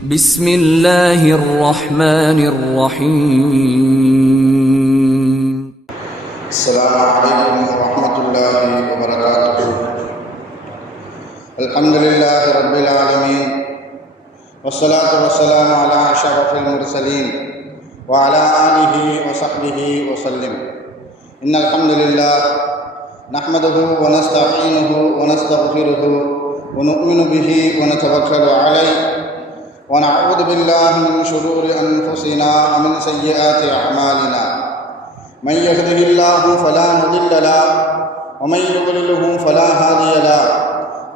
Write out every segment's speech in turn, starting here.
بسم الله الرحمن الرحيم. السلام عليكم ورحمة الله وبركاته. الحمد لله رب العالمين، والصلاة والسلام على أشرف المرسلين وعلى آله وصحبه وسلم. إن الحمد لله نحمده ونستعينه ونستغفره ونؤمن به ونتوكل عليه، ونعوذ بالله من شرور أنفسنا ومن سيئات أعمالنا. من يهده الله فلا مضل له ومن يضلله فلا هادي له،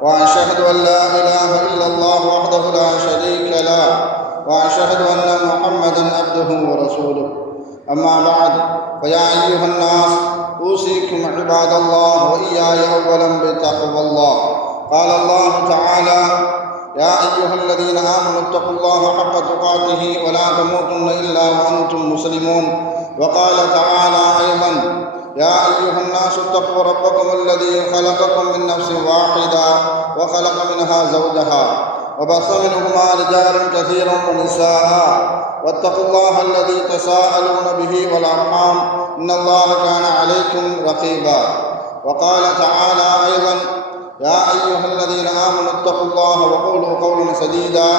وأشهد أن لا إله إلا الله وحده لا شريك له، وأشهد أن محمدا عبده ورسوله. أما بعد، فيا أيها الناس أوصيكم عباد الله وإياي أولا بتقوى الله. قال الله تعالى: يا أيها الذين آمنوا اتقوا الله حق تقاته ولا تموتن إلا وأنتم مسلمون. وقال تعالى أيضا: يا أيها الناس اتقوا ربكم الذي خلقكم من نفس واحدة وخلق منها زوجها وبث منهما رجالا كثيرا ونساء، واتقوا الله الذي تساءلون به والأرحام إن الله كان عليكم رقيبا. وقال تعالى أيضا: يا أيها الذين آمنوا اتقوا الله وقولوا قولا سديدا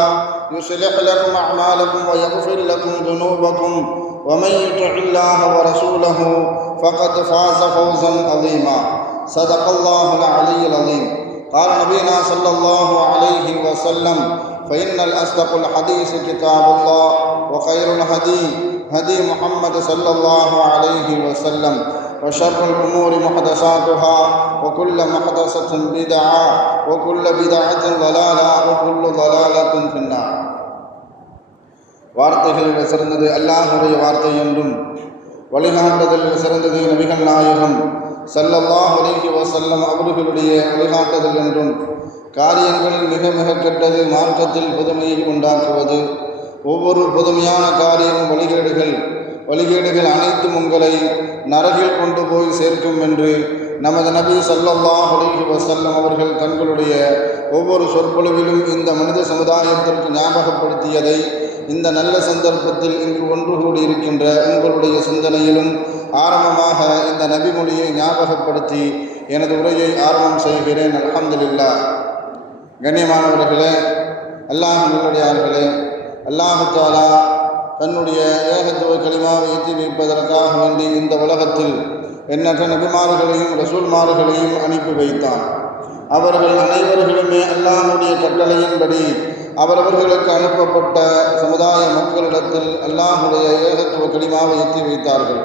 يصلح لكم أعمالكم ويغفر لكم ذنوبكم، ومن يطع الله ورسوله فقد فاز فوزا عظيما. صدق الله العلي العظيم. قال نبينا صلى الله عليه وسلم: فإن الأصدق الحديث كتاب الله، وخير الهدي هدي محمد صلى الله عليه وسلم، وشر الأمور محدثاتها، وكل محدثة بدعة، وكل بدعة ضلالة، وكل ضلالة في النار. வார்த்தைகளில் சிறந்தது அல்லாஹ்வுடைய வார்த்தை என்றும், வழிகாட்டுதலில் சிறந்தது நபிகள் நாயகம் ஸல்லல்லாஹு அலைஹி வஸல்லம் அவர்களுடைய வழிகாட்டுதல் என்றும், காரியங்களில் மிக மிக கெட்டது மார்க்கத்தில் புதுமையை உண்டாக்குவது, ஒவ்வொரு புதுமையான காரியமும் வழிகேடுகள் அனைத்தும் உங்களை நரகில் கொண்டு போய் சேர்க்கும் என்று நமது நபி ஸல்லல்லாஹு அலைஹி வஸல்லம் அவர்கள் தங்களுடைய ஒவ்வொரு சொற்பொழிவிலும் இந்த மனித சமுதாயத்திற்கு ஞாபகப்படுத்தியதை இந்த நல்ல சந்தர்ப்பத்தில் இங்கு ஒன்று கூடியிருக்கின்ற உங்களுடைய சிந்தனையிலும் ஆரம்பமாக இந்த நபிமொழியை ஞாபகப்படுத்தி எனது உரையை ஆரம்பம் செய்கிறேன். அல்ஹம்துலில்லாஹ். கண்ணியமானவர்களே, அல்லாஹ் நல்லடியார்களே, அல்லாஹ் தஆலா தன்னுடைய ஏகத்துவ கலிமாவை எத்தி வைப்பதற்காக வேண்டி இந்த உலகத்தில் எண்ணற்ற நபிமார்களையும் ரசூல்மார்களையும் அனுப்பி வைத்தான். அவர்கள் அனைவர்களுமே அல்லாஹ்வுடைய கட்டளையின்படி அவரவர்களுக்கு அனுப்பப்பட்ட சமுதாய மக்களிடத்தில் அல்லாஹ்வுடைய ஏகத்துவ கலிமாவை எத்தி வைத்தார்கள்.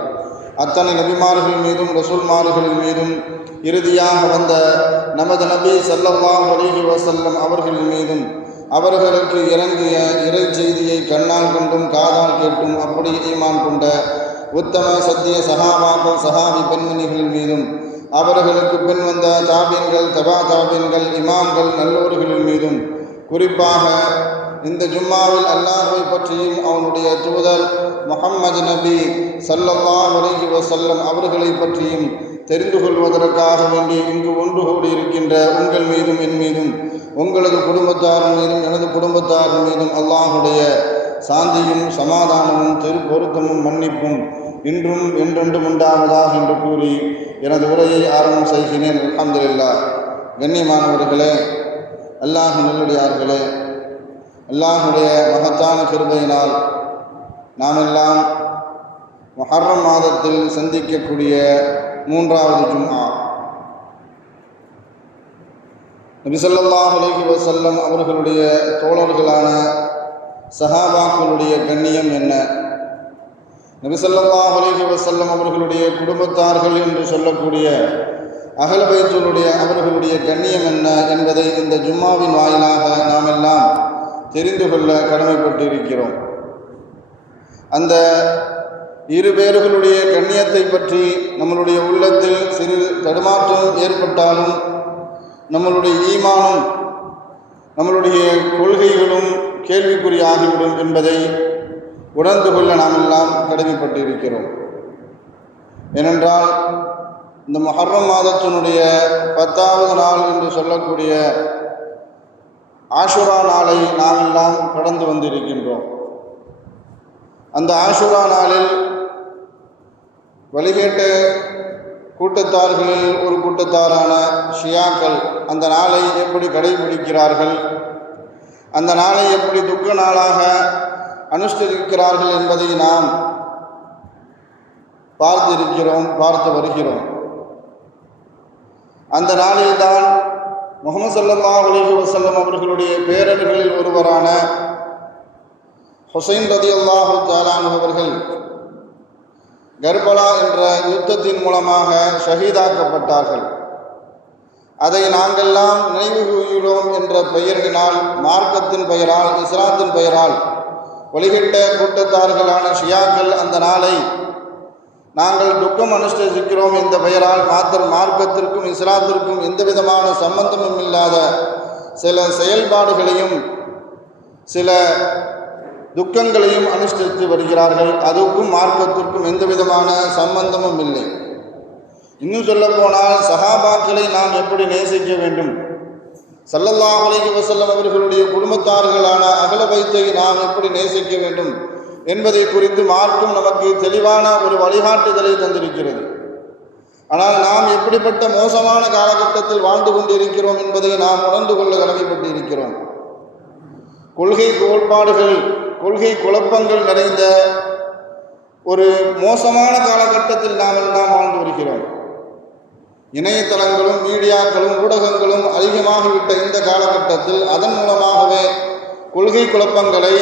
அத்தனை நபிமார்கள் மீதும் ரசூல்மார்கள் மீதும் இறுதியாக வந்த நமது நபி ஸல்லல்லாஹு அலைஹி வஸல்லம் அவர்கள் மீதும் அவர்களுக்கு இறங்கிய இறை செய்தியை கண்ணால் கண்டும் காதால் கேட்டும் அப்படி ஈமான் கொண்ட உத்தம சத்திய சஹாபாக்கள் சஹாபி பெண்மணிகள் மீதும் அவர்களுக்கு பின் வந்த தாபீன்கள் தபா தாபீன்கள் இமாம்கள் நல்லோர்களின் மீதும் குறிப்பாக இந்த ஜும்மாவில் அல்லாஹ்வை பற்றியும் அவனுடைய தூதர் முஹம்மது நபி ஸல்லல்லாஹு அலைஹி வஸல்லம் அவர்களை பற்றியும் தெரிந்து கொள்வதற்காக வேண்டி இங்கு ஒன்று கூடியிருக்கின்ற உங்கள் மீதும் என் மீதும் உங்களது குடும்பத்தார் மீதும் எனது குடும்பத்தார் மீதும் அல்லாஹ்வுடைய சாந்தியும் சமாதானமும் திருப்பொருத்தமும் மன்னிப்பும் இன்றும் என்றென்றும் உண்டாவதாக என்று கூறி எனது உரையை ஆரம்பம் செய்கிறேன். அல்ஹம்துலில்லாஹ். கண்ணியமானவர்களே, அல்லாஹ் நல்லடியார்களே, அல்லாஹ்வுடைய மகத்தான கிருபையினால் நாமெல்லாம் முஹர்ரம் மாதத்தில் சந்திக்கக்கூடிய மூன்றாவது ஜும்ஆ. நபி ஸல்லல்லாஹு அலைஹி வஸல்லம் அவர்களுடைய தோழர்களான சஹாபாக்களுடைய கண்ணியம் என்ன, நபி ஸல்லல்லாஹு அலைஹி வஸல்லம் அவர்களுடைய குடும்பத்தார்கள் என்று சொல்லக்கூடிய அஹ்ல பைத்துடைய அவர்களுடைய கண்ணியம் என்ன என்பதை இந்த ஜும்மாவின் வாயிலாக நாம் எல்லாம் தெரிந்து கொள்ள கடமைப்பட்டிருக்கிறோம். அந்த இரு பேர்களுடைய கண்ணியத்தை பற்றி நம்மளுடைய உள்ளத்தில் சிறு தடுமாற்றம் ஏற்பட்டாலும் நம்மளுடைய ஈமானும் நம்மளுடைய கொள்கைகளும் கேள்விக்குறியாகிவிடும் என்பதை உணர்ந்து கொள்ள நாம் எல்லாம் கடமைப்பட்டிருக்கிறோம். ஏனென்றால் இந்த முஹர்ரம் மாதத்தினுடைய 10வது நாள் என்று சொல்லக்கூடிய ஆஷுரா நாளை நாம் எல்லாம் கடந்து வந்திருக்கின்றோம். அந்த ஆஷுரா நாளில் வழிகேட்ட கூட்டத்தார்களில் ஒரு கூட்டத்தாரான ஷியாக்கள் அந்த நாளை எப்படி கடைபிடிக்கிறார்கள், அந்த நாளை எப்படி துக்க நாளாக அனுஷ்டிக்கிறார்கள் என்பதை நாம் பார்த்து வருகிறோம். அந்த நாளில்தான் முஹம்மது ஸல்லல்லாஹு அலைஹி வஸல்லம் அவர்களுடைய பேரர்களில் ஒருவரான ஹுசைன் ரலியல்லாஹு தஆலா அன்ஹு அவர்கள் கர்பலா என்ற யுத்தத்தின் மூலமாக ஷஹீதாக்கப்பட்டார்கள். அதை நாங்கள்லாம் நினைவு கூறுகிறோம் என்ற பெயரினால், மார்க்கத்தின் பெயரால், இஸ்லாத்தின் பெயரால் வழிகட்ட கூட்டத்தார்களான ஷியாக்கள் அந்த நாளை நாங்கள் துக்கம் அனுஷ்டிக்கிறோம் என்ற பெயரால் மார்க்கத்திற்கும் இஸ்லாத்திற்கும் எந்த விதமான சம்பந்தமும் இல்லாத சில செயல்பாடுகளையும் சில துக்கங்களையும் அனுஷ்டித்து வருகிறார்கள். அதுக்கும் மார்க்கத்திற்கும் எந்த விதமான சம்பந்தமும் இல்லை. இன்னும் சொல்லப்போனால் சஹாபாக்களை நாம் எப்படி நேசிக்க வேண்டும், ஸல்லல்லாஹு அலைஹி வஸல்லம் அவர்களுடைய குடும்பத்தார்களான அஹ்ல பைத்தை நாம் எப்படி நேசிக்க வேண்டும் என்பதை குறித்து மார்க்கம் நமக்கு தெளிவான ஒரு வழிகாட்டுதலை தந்திருக்கிறது. ஆனால் நாம் எப்படிப்பட்ட மோசமான காலகட்டத்தில் வாழ்ந்து கொண்டிருக்கிறோம் என்பதை நாம் உணர்ந்து கொள்ள கடமைப்பட்டிருக்கிறோம். கொள்கை கோட்பாடுகள், கொள்கை குழப்பங்கள் நிறைந்த ஒரு மோசமான காலகட்டத்தில் நாம் எல்லாம் வாழ்ந்து வருகிறோம். இணையதளங்களும் மீடியாக்களும் ஊடகங்களும் அதிகமாகிவிட்ட இந்த காலகட்டத்தில் அதன் மூலமாகவே கொள்கை குழப்பங்களை,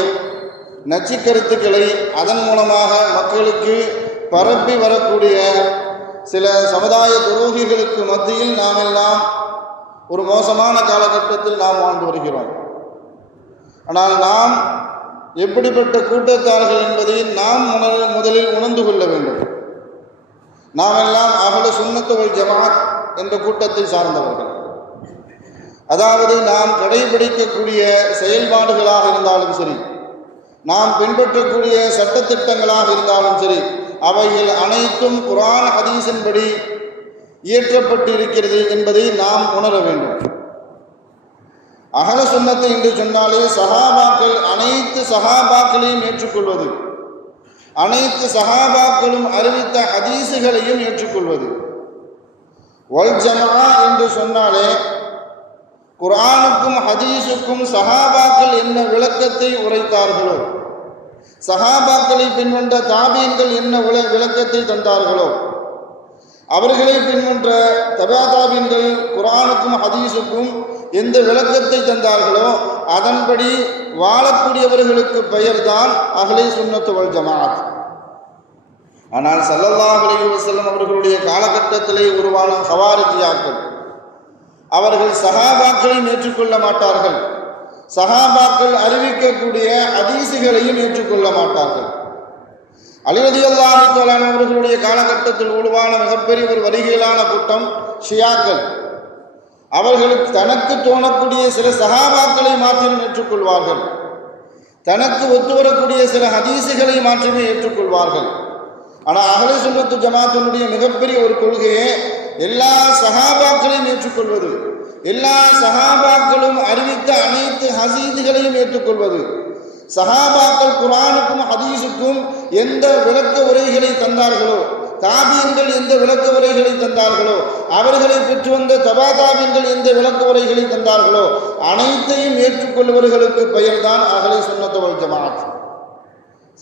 நச்சுக்கருத்துக்களை அதன் மூலமாக மக்களுக்கு பரப்பி வரக்கூடிய சில சமுதாய துரோகிகளுக்கு மத்தியில் நாம் எல்லாம் ஒரு மோசமான காலகட்டத்தில் நாம் வாழ்ந்து வருகிறோம். ஆனால் நாம் எப்படிப்பட்ட கூட்டத்தார்கள் என்பதை நாம் முதலில் உணர்ந்து கொள்ள வேண்டும். நாம் எல்லாம் அஹ்ல சுன்னத் வல் ஜமாஅத் என்ற கூட்டத்தை சார்ந்தவர்கள். அதாவது நாம் கடைபிடிக்கக்கூடிய செயல்பாடுகளாக இருந்தாலும் சரி, நாம் பின்பற்றக்கூடிய சட்டத்திட்டங்களாக இருந்தாலும் சரி, அவைகள் அனைத்தும் குர்ஆன் ஹதீஸின்படி இயற்றப்பட்டு இருக்கிறது என்பதை நாம் உணர வேண்டும். அஹ்ல சுன்னத் என்று சொன்னாலே சஹாபாக்கள் அனைத்து சஹாபாக்களையும் ஏற்றுக்கொள்வது, அனைத்து சஹாபாக்களும் அறிவித்த ஹதீஸுகளையும் ஏற்றுக்கொள்வது. வல் ஜமாஅ என்று சொன்னாலே குர்ஆனுக்கும் ஹதீஸுக்கும் சஹாபாக்கள் என்ன விளக்கத்தை உரைத்தார்களோ, சஹாபாக்களை பின்வந்த தாபீன்கள் என்ன விளக்கத்தை தந்தார்களோ, அவர்களை பின்வந்த தபா தாபீன்கள் குர்ஆனுக்கும் ஹதீஸுக்கும் எந்த விளக்கத்தை தந்தார்களோ அதன்படி வாழக்கூடியவர்களுக்கு பெயர்தான் அஹ்லே சுன்னத் வல் ஜமாஅத். ஆனால் ஸல்லல்லாஹு அலைஹி வஸல்லம் அவர்களுடைய காலகட்டத்திலே உருவான ஹவாரிஜியாக்கள், அவர்கள் சஹாபாக்களையும் ஏற்றுக்கொள்ள மாட்டார்கள், சஹாபாக்கள் அறிவிக்கக்கூடிய ஹதீஸுகளையும் ஏற்றுக்கொள்ள மாட்டார்கள். அலி ரலியல்லாஹு தஆலா அவர்களுடைய காலகட்டத்தில் உருவான மிகப்பெரிய ஒரு வரிகளான கூட்டம் ஷியாக்கள். அவர்களுக்கு தனக்கு தோணக்கூடிய சில சஹாபாக்களை மாத்திரம் ஏற்றுக்கொள்வார்கள், தனக்கு ஒத்துவரக்கூடிய சில ஹதீஸுகளை மாற்றமே ஏற்றுக்கொள்வார்கள். ஆனால் அஹ்லே சுன்னத் ஜமாஅத்தினுடைய மிகப்பெரிய ஒரு கொள்கையே எல்லா சஹாபாக்களையும் ஏற்றுக்கொள்வது, எல்லா சஹாபாக்களும் அறிவித்த அனைத்து ஹதீஸுகளையும் ஏற்றுக்கொள்வது. சஹாபாக்கள் குர்ஆனுக்கும் ஹதீஸுக்கும் எந்த விளக்க உரைகளை தந்தார்களோ, தாபீன்கள் எந்த விளக்க உரைகளை தந்தார்களோ, அவர்களை பெற்று வந்த தபா தாபீன்கள் எந்த விளக்க உரைகளை தந்தார்களோ அனைத்தையும் ஏற்றுக்கொள்வர்களுக்கு பெயர்தான் அஹ்லே சுன்னத் வல் ஜமாஅத்.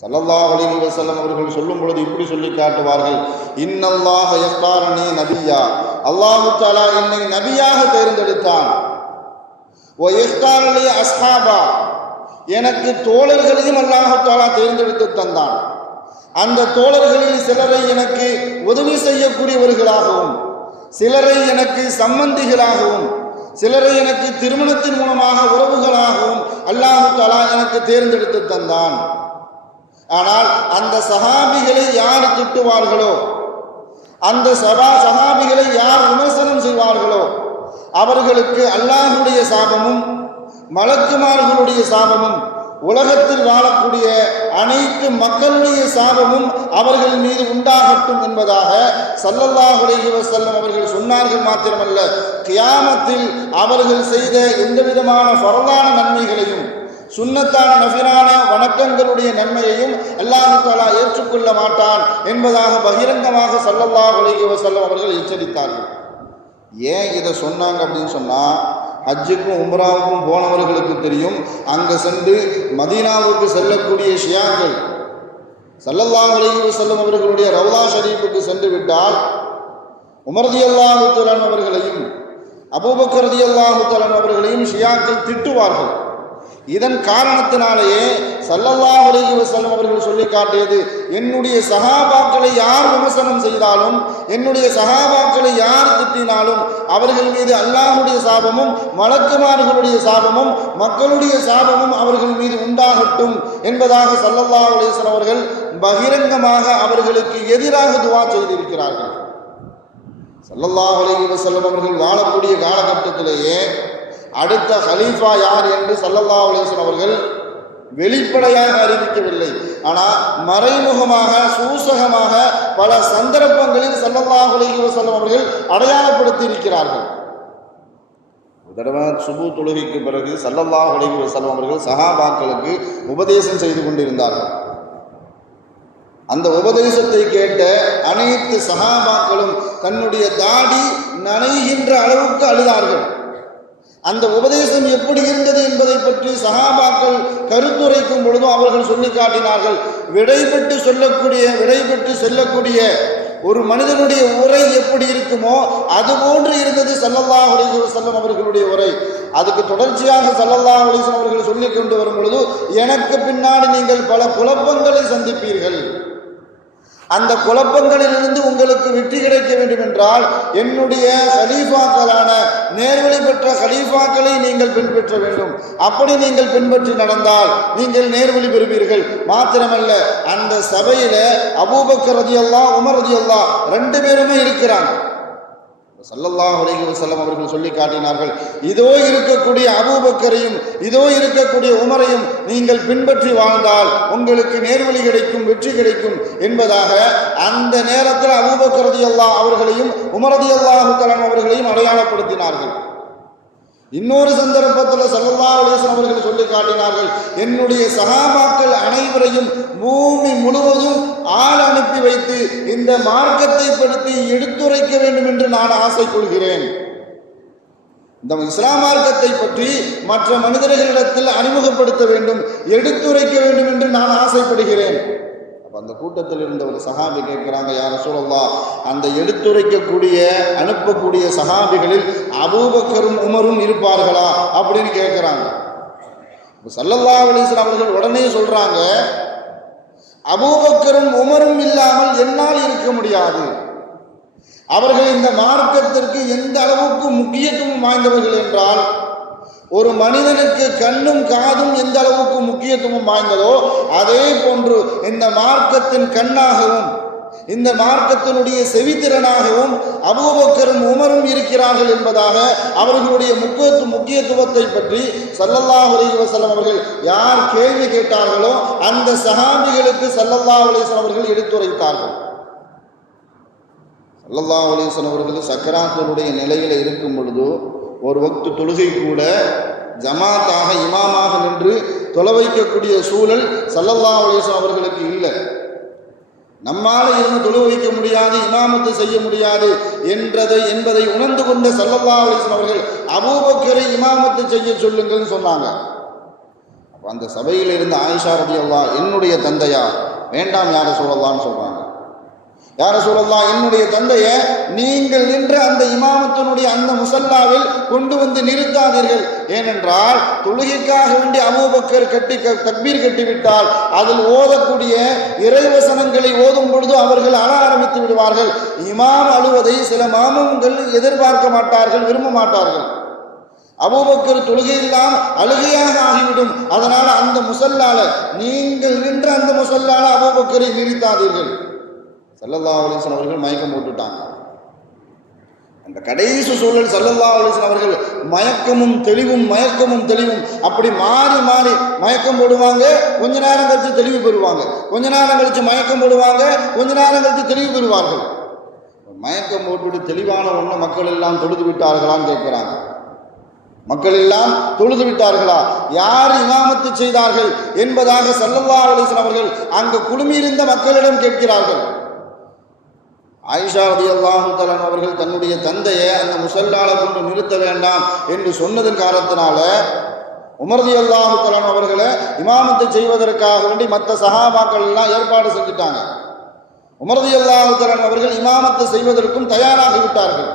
ஸல்லல்லாஹு அலைஹி வஸல்லம் அவர்கள் சொல்லும் பொழுது இப்படி சொல்லி காட்டுவார்கள், இன்னல்லாஹ யஸ்தாரனி நபியா, அல்லாஹு தஆலா என்னை நபியாக தேர்ந்தெடுத்தான். வ யஸ்தாரலி அஸ்ஹாபா, எனக்கு தோழர்களையும் அல்லாஹு தஆலா தேர்ந்தெடுத்து தந்தான். அந்த தோழர்களில் சிலரை எனக்கு உதவி செய்யக்கூடியவர்களாகவும், சிலரை எனக்கு சம்பந்திகளாகவும், சிலரை எனக்கு திருமணத்தின் மூலமாக உறவுகளாகவும் அல்லாஹு தஆலா எனக்கு தேர்ந்தெடுத்து தந்தான். ஆனால் அந்த சஹாபிகளை யார் திட்டுவார்களோ, அந்த சஹாபிகளை யார் விமர்சனம் செய்வார்களோ அவர்களுக்கு அல்லாஹ்வுடைய சாபமும் மலக்குமார்களுடைய சாபமும் உலகத்தில் வாழக்கூடிய அனைத்து மக்களுடைய சாபமும் அவர்கள் மீது உண்டாகட்டும் என்பதாக ஸல்லல்லாஹு அலைஹி வஸல்லம் அவர்கள் சொன்னார்கள். மாத்திரமல்ல, கியாமத்தில் அவர்கள் செய்த எந்த விதமான ஃபர்லான நன்மைகளையும் சுன்னத்தான நஃபிலான வணக்கங்களுடைய நன்மையையும் அல்லாஹ் தஆலா ஏற்றுக்கொள்ள மாட்டான் என்பதாக பகிரங்கமாக ஸல்லல்லாஹு அலைஹி வஸல்லம் அவர்கள் எச்சரித்தார்கள். ஏன் இதை சொன்னாங்க அப்படின்னு சொன்னால், ஹஜ்ஜுக்கும் உம்ராவுக்கும் போனவர்களுக்கு தெரியும். அங்கே சென்று மதீனாவுக்கு செல்லக்கூடிய ஷியாக்கள் ஸல்லல்லாஹு அலைஹி வஸல்லம் அவர்களுடைய ரவுலா ஷரீஃபுக்கு சென்று விட்டால் உமர் ரலியல்லாஹு தஆலா அவர்களையும் அபூபக்கர் ரலியல்லாஹு தஆலா அவர்களையும் ஷியாக்கள் திட்டுவார்கள். இதன் காரணத்தினாலேயே ஸல்லல்லாஹு அலைஹி வஸல்லம் அவர்கள் சொல்லி காட்டியது, என்னுடைய சஹாபாக்களை யார் விமர்சனம் செய்தாலும், என்னுடைய சஹாபாக்களை யார் திட்டினாலும் அவர்கள் மீது அல்லாஹ்வுடைய சாபமும் மலக்குமார்களுடைய சாபமும் மக்களுடைய சாபமும் அவர்கள் மீது உண்டாகட்டும் என்பதாக ஸல்லல்லாஹு அலைஹி வஸல்லம் அவர்கள் பகிரங்கமாக அவர்களுக்கு எதிராக துஆ செய்திருக்கிறார்கள். ஸல்லல்லாஹு அலைஹி வஸல்லம் அவர்கள் வாழக்கூடிய காலகட்டத்திலேயே அடுத்த ஹலீஃபா யார் என்று ஸல்லல்லாஹு அலைஹி வஸல்லம் அவர்கள் வெளிப்படையாக அறிவிக்கவில்லை. ஆனால் மறைமுகமாக சூசகமாக பல சந்தர்ப்பங்களில் ஸல்லல்லாஹு அலைஹி வஸல்லம் அவர்கள் அடையாளப்படுத்தி இருக்கிறார்கள். ஒரு தடவை சுபு தொழுகைக்கு பிறகு ஸல்லல்லாஹு அலைஹி வஸல்லம் அவர்கள் சஹாபாக்களுக்கு உபதேசம் செய்து கொண்டிருந்தார்கள். அந்த உபதேசத்தை கேட்ட அனைத்து சஹாபாக்களும் தன்னுடைய தாடி நனைகின்ற அளவுக்கு அழுதார்கள். அந்த உபதேசம் எப்படி இருந்தது என்பதை பற்றி சஹாபாக்கள் கருத்துரைக்கும் பொழுதும் அவர்கள் சொல்லி காட்டினார்கள். விடைபெற்று செல்லக்கூடிய ஒரு மனிதனுடைய உரை எப்படி இருக்குமோ அதுபோன்று இருந்தது ஸல்லல்லாஹு அலைஹி வஸல்லம் அவர்களுடைய உரை. அதுக்கு தொடர்ச்சியாக ஸல்லல்லாஹு அலைஹி வஸல்லம் அவர்கள் சொல்லி கொண்டு வரும் பொழுது, எனக்கு பின்னாடி நீங்கள் பல குழப்பங்களை சந்திப்பீர்கள். அந்த குழப்பங்களிலிருந்து உங்களுக்கு வெற்றி கிடைக்க வேண்டும் என்றால் என்னுடைய ஹலீஃபாக்களான நேர்வழி பெற்ற ஹலீஃபாக்களை நீங்கள் பின்பற்ற வேண்டும். அப்படி நீங்கள் பின்பற்றி நடந்தால் நீங்கள் நேர்வழி பெறுவீர்கள். மாத்திரமல்ல, அந்த சபையில அபூபக்கர் ரலியல்லாஹு உமர் ரலியல்லாஹு ரெண்டு பேருமே இருக்கிறாங்க. ஸல்லல்லாஹு அலைஹி வஸல்லம் அவர்கள் சொல்லி காட்டினார்கள், இதோ இருக்கக்கூடிய அபூபக்கரையும் இதோ இருக்கக்கூடிய உமரையும் நீங்கள் பின்பற்றி வாழ்ந்தால் உங்களுக்கு நேர்வழி கிடைக்கும், வெற்றி கிடைக்கும் என்பதாக அந்த நேரத்தில் அபூபக்கர் ரலியல்லாஹு அவர்களையும் உமர் ரலியல்லாஹு தஆலா அவர்களையும் அடையாளப்படுத்தினார்கள். இன்னொரு சந்தர்ப்பத்தில் ஸல்லல்லாஹு அலைஹி வஸல்லம் அவர்கள் சொல்லி காட்டினார்கள், என்னுடைய சஹாபாக்கள் அனைவரையும் பூமி முழுவதும் ஆள் அனுப்பி வைத்து இந்த மார்க்கத்தை பற்றி எடுத்துரைக்க வேண்டும் என்று நான் ஆசை கொள்கிறேன். இந்த இஸ்லாம் மார்க்கத்தை பற்றி மற்ற மனிதர்களிடத்தில் அறிமுகப்படுத்த வேண்டும், எடுத்துரைக்க வேண்டும் என்று நான் ஆசைப்படுகிறேன். அந்த கூட்டத்தில் இருந்த ஒரு சஹாபி கேட்கிறாங்க, யா ரசூலல்லாஹ், அந்த எடுத்துரைக்கக்கூடிய அனுப்பக்கூடிய சஹாபிகளில் அபூபக்கரும் உமரும் இருப்பார்களா அப்படின்னு கேட்கிறாங்க. ஸல்லல்லாஹு அலைஹி வஸல்லம் அவர்கள் உடனே சொல்றாங்க, அபூபக்கரும் உமரும் இல்லாமல் என்னால் இருக்க முடியாது. அவர்கள் இந்த மார்க்கத்திற்கு எந்த அளவுக்கு முக்கியத்துவம் வாய்ந்தவர்கள் என்றால், ஒரு மனிதனுக்கு கண்ணும் காதும் எந்த அளவுக்கு முக்கியத்துவம் வாய்ந்ததோ அதே போன்று இந்த மார்க்கத்தின் கண்ணாகவும் இந்த மார்க்கத்தினுடைய செவித்திறனாகவும் அபூபக்கரும் உமரும் இருக்கிறார்கள் என்பதாக அவர்களுடைய முக்கியத்துவத்தை பற்றி ஸல்லல்லாஹு அலைஹி வஸல்லம் அவர்கள் யார் கேள்வி கேட்டார்களோ அந்த சஹாபிகளுக்கு ஸல்லல்லாஹு அலைஹி வஸல்லம் அவர்கள் எடுத்துரைத்தார்கள். ஸல்லல்லாஹு அலைஹி வஸல்லம் அவர்கள் சக்கராத்துடைய நிலையில் இருக்கும் பொழுது ஒரு வக்து தொழுகை கூட ஜமாத்தாக இமாமாக நின்று தொலை வைக்கக்கூடிய சூழல் ஸல்லல்லாஹு அலைஹி வஸல்லம் அவர்களுக்கு இல்லை. நம்மால் இருந்து தொழு வைக்க முடியாது, இமாமத்து செய்ய முடியாது என்பதை உணர்ந்து கொண்ட ஸல்லல்லாஹு அலைஹி வஸல்லம் அவர்கள் அபூபக்கரை இமாமத்து செய்ய சொல்லுங்கள்னு சொன்னாங்க. அப்போ அந்த சபையில் இருந்த ஆயிஷா ரலியல்லாஹு, என்னுடைய தந்தையா, வேண்டாம் யா ரசூலல்லாஹ்னு சொல்றாங்க. யா ரசூலல்லாஹ், என்னுடைய தந்தையை நீங்கள் நின்ற அந்த இமாமத்தினுடைய அந்த முசல்லாவில் கொண்டு வந்து நிறுத்தாதீர்கள். ஏனென்றால் தொழுகைக்காக வேண்டிய அபூபக்கர் தக்பீர் கட்டிவிட்டால் அதில் ஓதக்கூடிய இறைவசனங்களை ஓதும் பொழுது அவர்கள் அழ ஆரம்பித்து விடுவார்கள். இமாம் அழுவதை சில மாமூம்கள் எதிர்பார்க்க மாட்டார்கள், விரும்ப மாட்டார்கள். அபூபக்கர் தொழுகையெல்லாம் அழுகையாக ஆகிவிடும். அதனால் அந்த முசல்லால நீங்கள் நின்ற அந்த முசல்லால அபூபக்கரை நிறுத்தாதீர்கள். ஸல்லல்லாஹு அலைஹி வஸல்லம் அவர்கள் மயக்கம் போட்டுட்டாங்க. அந்த கடைசி சூழல் ஸல்லல்லாஹு அலைஹி வஸல்லம் அவர்கள் மயக்கமும் தெளிவும் அப்படி மாறி மாறி மயக்கம் போடுவாங்க, கொஞ்ச நேரம் கழிச்சு தெளிவு பெறுவாங்க, கொஞ்ச நேரம் கழிச்சு மயக்கம் போடுவாங்க, கொஞ்ச நேரம் கழிச்சு தெளிவு பெறுவார்கள். மயக்கம் போட்டுவிட்டு தெளிவான ஒன்று மக்கள் எல்லாம் தொழுது விட்டார்களான்னு கேட்கிறாங்க. மக்கள் எல்லாம் தொழுது விட்டார்களா, யார் இமாமத்து செய்தார்கள் என்பதாக ஸல்லல்லாஹு அலைஹி வஸல்லம் அவர்கள் அங்கு குழுமியிருந்த மக்களிடம் கேட்கிறார்கள். ஆயிஷா ரலியல்லாஹு தஆலா அவர்கள் தன்னுடைய தந்தையை அந்த முஸல்லால கொண்டு நிறுத்த வேண்டாம் என்று சொன்னதன் காரணத்தினால உமர் ரலியல்லாஹு தஆலா அவர்களை இமாமத்து செய்வதற்காக வேண்டி மற்ற சஹாபாக்கள் எல்லாம் ஏற்பாடு செஞ்சுட்டாங்க. உமர் ரலியல்லாஹு தஆலா அவர்கள் இமாமத்து செய்வதற்கும் தயாராகி விட்டார்கள்.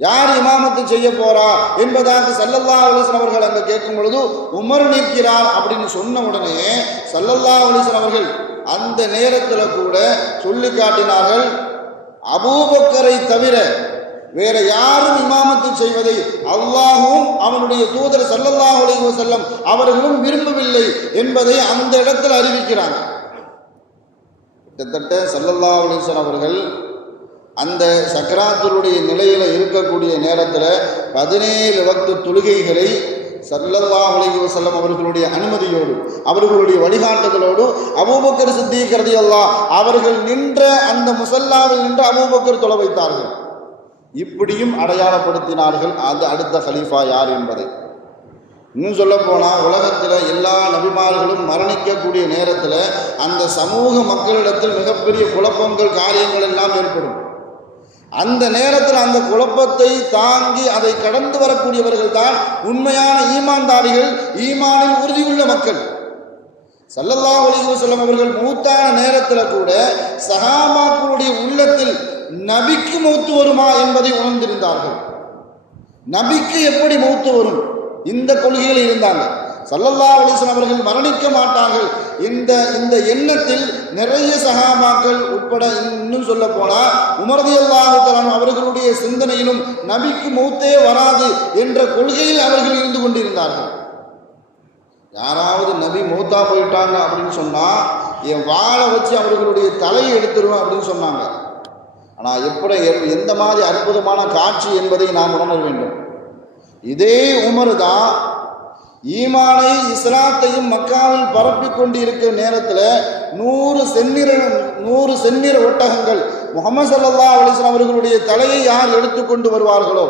யார் இமாமத்து செய்ய போறா என்பதாக ஸல்லல்லாஹு அலைஹி வஸல்லம் அவர்கள் அங்கே கேட்கும் பொழுது உமர் நிற்கிறார் அப்படின்னு சொன்ன உடனே ஸல்லல்லாஹு அலைஹி வஸல்லம் அவர்கள் அந்த நேரத்தில் கூட சொல்லி காட்டினார்கள், அபூபக்கரை தவிர வேற யாரும் இமாமத்து செய்வதை அல்லாஹும் அவனுடைய தூதர் ஸல்லல்லாஹு அலைஹி வஸல்லம் அவர்களும் விரும்பவில்லை என்பதை அந்த இடத்தில் அறிவிக்கிறாங்க. கிட்டத்தட்ட ஸல்லல்லாஹு அலைஹி வஸல்லம் அவர்கள் அந்த சக்கராத்துடைய நிலையில் இருக்கக்கூடிய நேரத்தில் 17 வக்து தொழுகைகளை ஸல்லல்லாஹு அலைஹி வஸல்லம் அவர்களுடைய அனுமதியோடு அவர்களுடைய வழிகாட்டுதலோடு அபூபக்கர் சித்தீக் ரலியல்லாஹு அவர்கள் நின்ற அந்த முஸல்லாவில் நின்று அபூபக்கர் தொழ வைத்தார்கள். இப்படியும் அடையாளப்படுத்தினார்கள் அது அடுத்த கலீஃபா யார் என்பதை. இன்னும் சொல்ல போனால் உலகத்தில் எல்லா நபிமார்களும் மரணிக்கக்கூடிய நேரத்தில் அந்த சமூக மக்களிடத்தில் மிகப்பெரிய குழப்பங்கள் காரியங்கள் எல்லாம் ஏற்படும். அந்த நேரத்தில் அந்த குழப்பத்தை தாங்கி அதை கடந்து வரக்கூடியவர்கள் தான் உண்மையான ஈமான்தாரிகள், ஈமானில் உறுதியுள்ள மக்கள். ஸல்லல்லாஹு அலைஹி வஸல்லம் அவர்கள் மூத்தான நேரத்தில் கூட சஹாபாக்களுடைய உள்ளத்தில் நபிக்கு மௌத்து வருமா என்பதை உணர்ந்திருந்தார்கள். நபிக்கு எப்படி மௌத்து வரும் இந்த கொள்கையில் இருந்தாங்க. ஸல்லல்லாஹு அலைஹி வஸல்லம் அவர்கள் மரணிக்க மாட்டார்கள் இந்த எண்ணத்தில் நிறைய சஹாபாக்கள் உட்பட இன்னும் சொல்ல போனால் உமர் ரலியல்லாஹு தஆலா அவர்களுடைய சிந்தனையிலும் நபிக்கு மௌத்தே வராது என்ற கொள்கையில் அவர்கள் இருந்து கொண்டிருந்தார்கள். யாராவது நபி மௌத்தா போயிட்டாங்க அப்படின்னு சொன்னால் என் வாளை வச்சு அவர்களுடைய தலையை எடுத்துருவேன் அப்படின்னு சொன்னாங்க. ஆனால் எப்படி எந்த மாதிரி அற்புதமான காட்சி என்பதை நாம் உணர வேண்டும். இதே உமர் தான் ஈமானை இஸ்லாத்தையும் மக்காவில் பரப்பிக் கொண்டு இருக்கிற நேரத்தில் 100 செந்நிற ஒட்டகங்கள் முஹம்மது ஸல்லல்லாஹு அலைஹி வஸல்லம் அவர்களுடைய தலையை யார் எடுத்துக்கொண்டு வருவார்களோ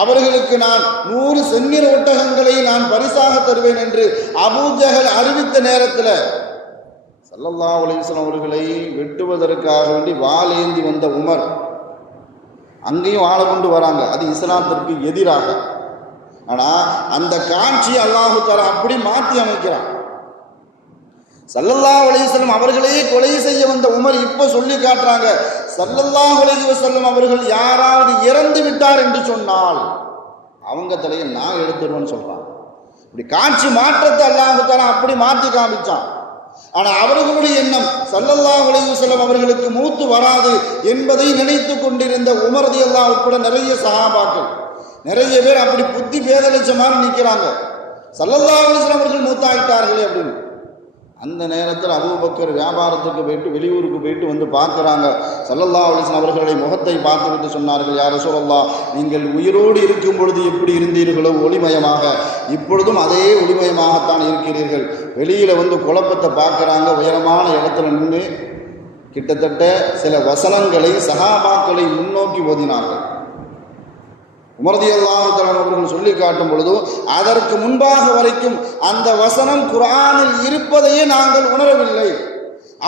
அவர்களுக்கு நான் 100 செந்நிற ஒட்டகங்களை நான் பரிசாக தருவேன் என்று அபூஜஹல் அறிவித்த நேரத்தில் ஸல்லல்லாஹு அலைஹி வஸல்லம் அவர்களை வெட்டுவதற்காக வேண்டி வாளேந்தி வந்த உமர் அங்கேயும் வாளை கொண்டு வராங்க. அது இஸ்லாத்திற்கு எதிராக. ஆனால் அந்த காட்சியை அல்லாஹு தஆலா அப்படி மாற்றி அமைக்கிறான். ஸல்லல்லாஹு அலைஹி வஸல்லம் அவர்களையே கொலை செய்ய வந்த உமர் இப்போ சொல்லி காட்டுறாங்க, ஸல்லல்லாஹு அலைஹி வஸல்லம் அவர்கள் யாராவது இறந்து விட்டார் என்று சொன்னால் அவங்க தலையை நான் எடுத்துருவேன்னு சொல்றான். இப்படி காட்சி மாற்றத்தை அல்லாஹு தஆலா அப்படி மாற்றி காமிச்சான். ஆனால் அவர்களுடைய எண்ணம் ஸல்லல்லாஹு அலைஹி வஸல்லம் அவர்களுக்கு மூத்து வராது என்பதை நினைத்து கொண்டிருந்த உமர் ரலியல்லாஹு உட்பட நிறைய சஹாபாக்கள் நிறைய பேர் அப்படி புத்தி பேதலிச்ச மாதிரி நிற்கிறாங்க. ஸல்லல்லாஹு அலைஹி வஸல்லம் அவர்கள் மூத்தாயிட்டார்களே அப்படின்னு. அந்த நேரத்தில் அபூபக்கர் வியாபாரத்துக்கு போயிட்டு வெளியூருக்கு போயிட்டு வந்து பார்க்குறாங்க. ஸல்லல்லாஹு அலைஹி வஸல்லம் அவர்களுடைய முகத்தை பார்த்துவிட்டு சொன்னார்கள், யா ரசூலல்லாஹ், நீங்கள் உயிரோடு இருக்கும் பொழுது எப்படி இருந்தீர்களோ ஒளிமயமாக, இப்பொழுதும் அதே ஒளிமயமாகத்தான் இருக்கிறீர்கள். வெளியில் வந்து குழப்பத்தை பார்க்குறாங்க. உயரமான இடத்துல நின்று கிட்டத்தட்ட சில வசனங்களை சஹாபாக்களை முன்னோக்கி ஓதினார்கள். உமர் ரலியல்லாஹு தஆலா அவர்கள் சொல்லி காட்டும் பொழுது அதற்கு முன்பாக வரைக்கும் அந்த வசனம் குர்ஆனில் இருப்பதையே நாங்கள் உணரவில்லை.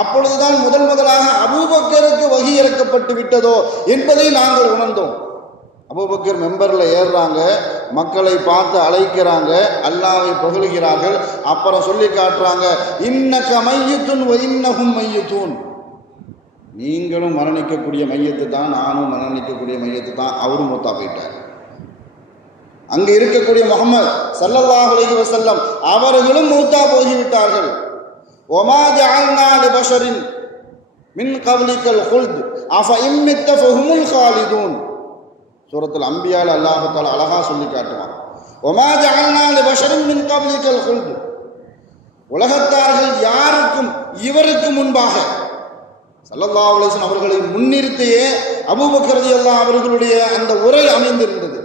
அப்பொழுதுதான் முதலாக அபூபக்கருக்கு வஹி இறக்கப்பட்டு விட்டதோ என்பதை நாங்கள் உணர்ந்தோம். அபூபக்கர் மெம்பரில் ஏறுறாங்க, மக்களை பார்த்து அழைக்கிறாங்க, அல்லாஹ்வை புகழுகிறார்கள். அப்புறம் சொல்லி காட்டுறாங்க, இன்னக மையத்துன் வ இன்னஹும் மையத்துன், நீங்களும் மரணிக்கக்கூடிய மையத்து தான், நானும் மரணிக்கக்கூடிய மையத்து தான். அவரும் மூத்தா போயிட்டார். அங்கு இருக்கக்கூடிய முஹம்மது ஸல்லல்லாஹு அலைஹி வஸல்லம் அவர்களும் மூத்தா போய்விட்டார்கள். ஒமா ஜஅல்னா லிபஷரின் மின் கப்லிகல் குல்த் அஃப இம்மித்த ஃபஹுமுல் காலிதூன். சூரத்துல் அம்பியால அல்லாஹ் தஆலா அழகா சொல்லி காட்டுவான், ஒமா ஜஅல்னா லிபஷரின் மின் கப்லிகல் குல்த், உலகத்தார்கள் யாருக்கும் இவருக்கு முன்பாக ஸல்லல்லாஹு அலைஹி வஸல்லம் அவர்களை முன்னிறுத்தியே அபூபக்கர் ரலியல்லாஹு அவர்களுடைய அந்த உரை அமைந்திருந்தது.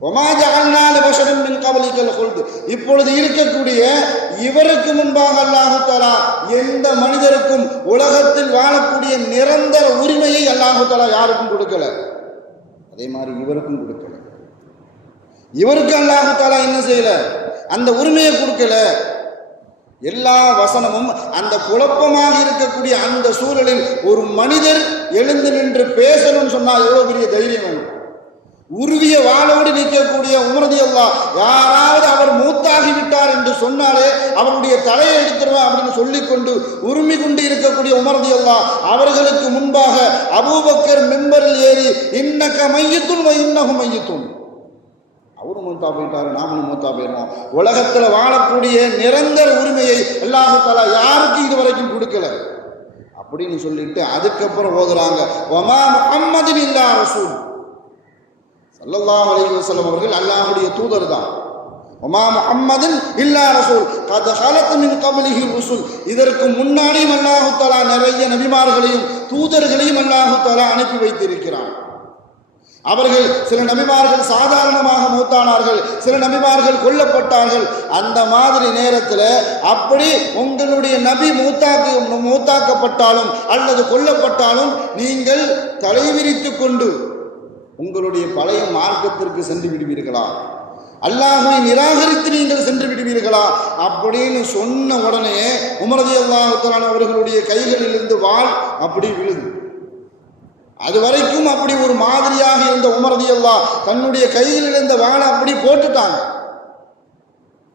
வமா ஜஅல்னா லிபஷரின் மின் கப்லிகல் குல்த், இப்பொழுது இருக்கக்கூடிய இவருக்கு முன்பாக அல்லாஹ் தஆலா எந்த மனிதருக்கும் உலகத்தில் வாழக்கூடிய நிரந்தர உரிமையை அல்லாஹ் தஆலா யாருக்கும் கொடுக்கல. அதே மாதிரி இவருக்கும் கொடுக்கல. இவருக்கு அல்லாஹ் தஆலா என்ன செய்யல? அந்த உரிமையை கொடுக்கல. எல்லா வசனமும் அந்த குழப்பமாக இருக்கக்கூடிய அந்த சூழலில் ஒரு மனிதர் எழுந்து நின்று பேசணும்னு சொன்னா எவ்வளவு பெரிய தைரியம் வேணும். உருவிய வாளோடு நிற்கக்கூடிய உமர் ரலியல்லாஹு, யாராவது அவர் மூத்தாகிவிட்டார் என்று சொன்னாலே அவருடைய தலையை எடுத்துருவேன் அப்படின்னு சொல்லிக்கொண்டு உரிமை கொண்டு இருக்கக்கூடிய உமர் ரலியல்லாஹு அவர்களுக்கு முன்பாக அபூபக்கர் மிம்பரில் ஏறி இன்னக மையத்துன் வ இன்னஹும் மையத்துன், அவரும் மூத்தா போயிட்டாரு, நாமளும் மூத்தா போயிடுவோம், உலகத்தில் வாழக்கூடிய நிரந்தர உரிமையை அல்லாஹ் தஆலா யாருக்கு இதுவரைக்கும் கொடுக்கல அப்படின்னு சொல்லிட்டு அதுக்கப்புறம் ஓதுறாங்க வமா முஹம்மதின் இல்லா ரசூல், ஸல்லல்லாஹு அலைஹி வஸல்லம் அவர்கள் அல்லாஹ்வுடைய தூதர் தான். வமா முஹம்மதின் இல்லா ரசூல் கத் ஹலத் மின் கப்லிஹி ருசுல், இதற்கு முன்னாடியும் அல்லாஹ் தஆலா நிறைய நபிமார்களையும் தூதர்களையும் அல்லாஹ் தஆலா அனுப்பி வைத்திருக்கிறான். அவர்கள் சில நபிமார்கள் சாதாரணமாக மூத்தானார்கள், சில நபிமார்கள் கொல்லப்பட்டார்கள். அந்த மாதிரி நேரத்தில் அப்படி உங்களுடைய நபி மூத்தாக்கப்பட்டாலும் அல்லது கொல்லப்பட்டாலும் நீங்கள் தலைவிரித்து கொண்டு உங்களுடைய பழைய மார்க்கத்திற்கு சென்று விடுவீர்களா, அல்லாஹ்வை நிராகரித்து நீங்கள் சென்று விடுவீர்களா அப்படின்னு சொன்ன உடனே உமர் ரலியல்லாஹு தஆலா அவர்களுடைய கைகளிலிருந்து வாள் அப்படி விழுது. அது வரைக்கும் அப்படி ஒரு மாதிரியாக இருந்த உமர் ரலியல்லாஹு தன்னுடைய கையில் இருந்த வாளை அப்படி போட்டுட்டாங்க.